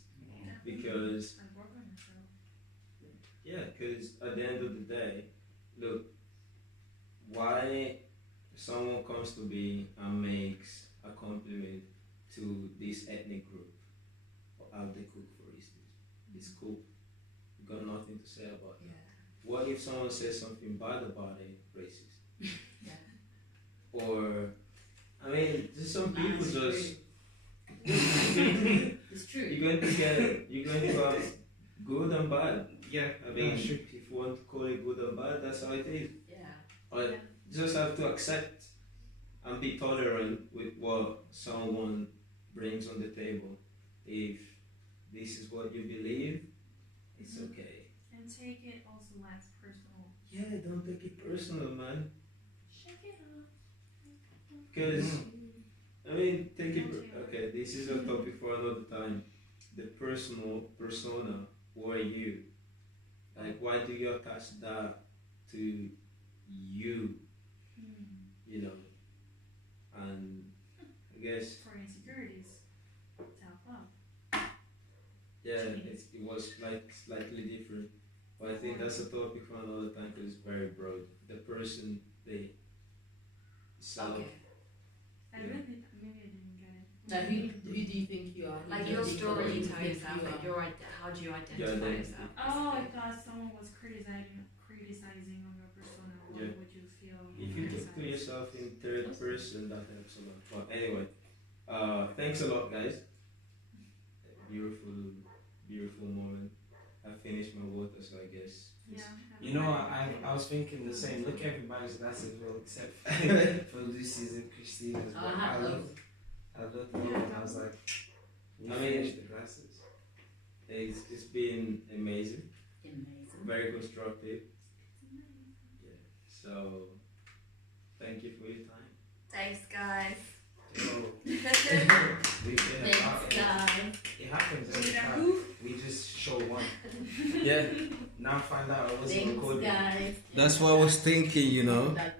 because I work on myself. because at the end of the day, look, why someone comes to me and makes a compliment to this ethnic group or how they cook, for instance, it's cool. You got nothing to say about it. What if someone says something bad about it, racist? Or, I mean, just some people just. It's true. You're going to have good and bad. Yeah, I mean, if you want to call it good and bad, that's how it is. Yeah. But you just have to accept and be tolerant with what someone brings on the table. If this is what you believe, it's okay. And take it also less personal. Yeah, don't take it personal, man. Shake it up. Because, I mean, take it. Okay, this is a topic for another time. The personal persona. Who are you? Like, why do you attach that to you? You know, and guess. for insecurities. Self-love. Yeah, it was like slightly different. But I think that's a topic for another time because it's very broad. The person, they self. Okay. I really, maybe I didn't get it. Now, who do you think you are? Who Like do your think story you you tell think yourself, you like are? how do you identify identity. yourself? Oh, I thought someone was criticizing on your persona. What Yeah. would you feel? If you talk to yourself in third person, that helps a lot. But anyway, thanks a lot, guys. Beautiful, beautiful moment. I finished my water, so I guess. Yeah. You know, I was thinking the same. Look, everybody's glasses well, except for Lucy's and Christina's. Oh, But I have those. I looked over and I was like, we I mean- finished the glasses. It's been amazing, Amazing. very constructive. Yeah. So, thank you for your time. Thanks, guys. Yo, we've been about Thanks, it. guys. It happens every time. We just show one. Yeah. Now find out I wasn't Thanks, recording. guys. That's what I was thinking, you know. That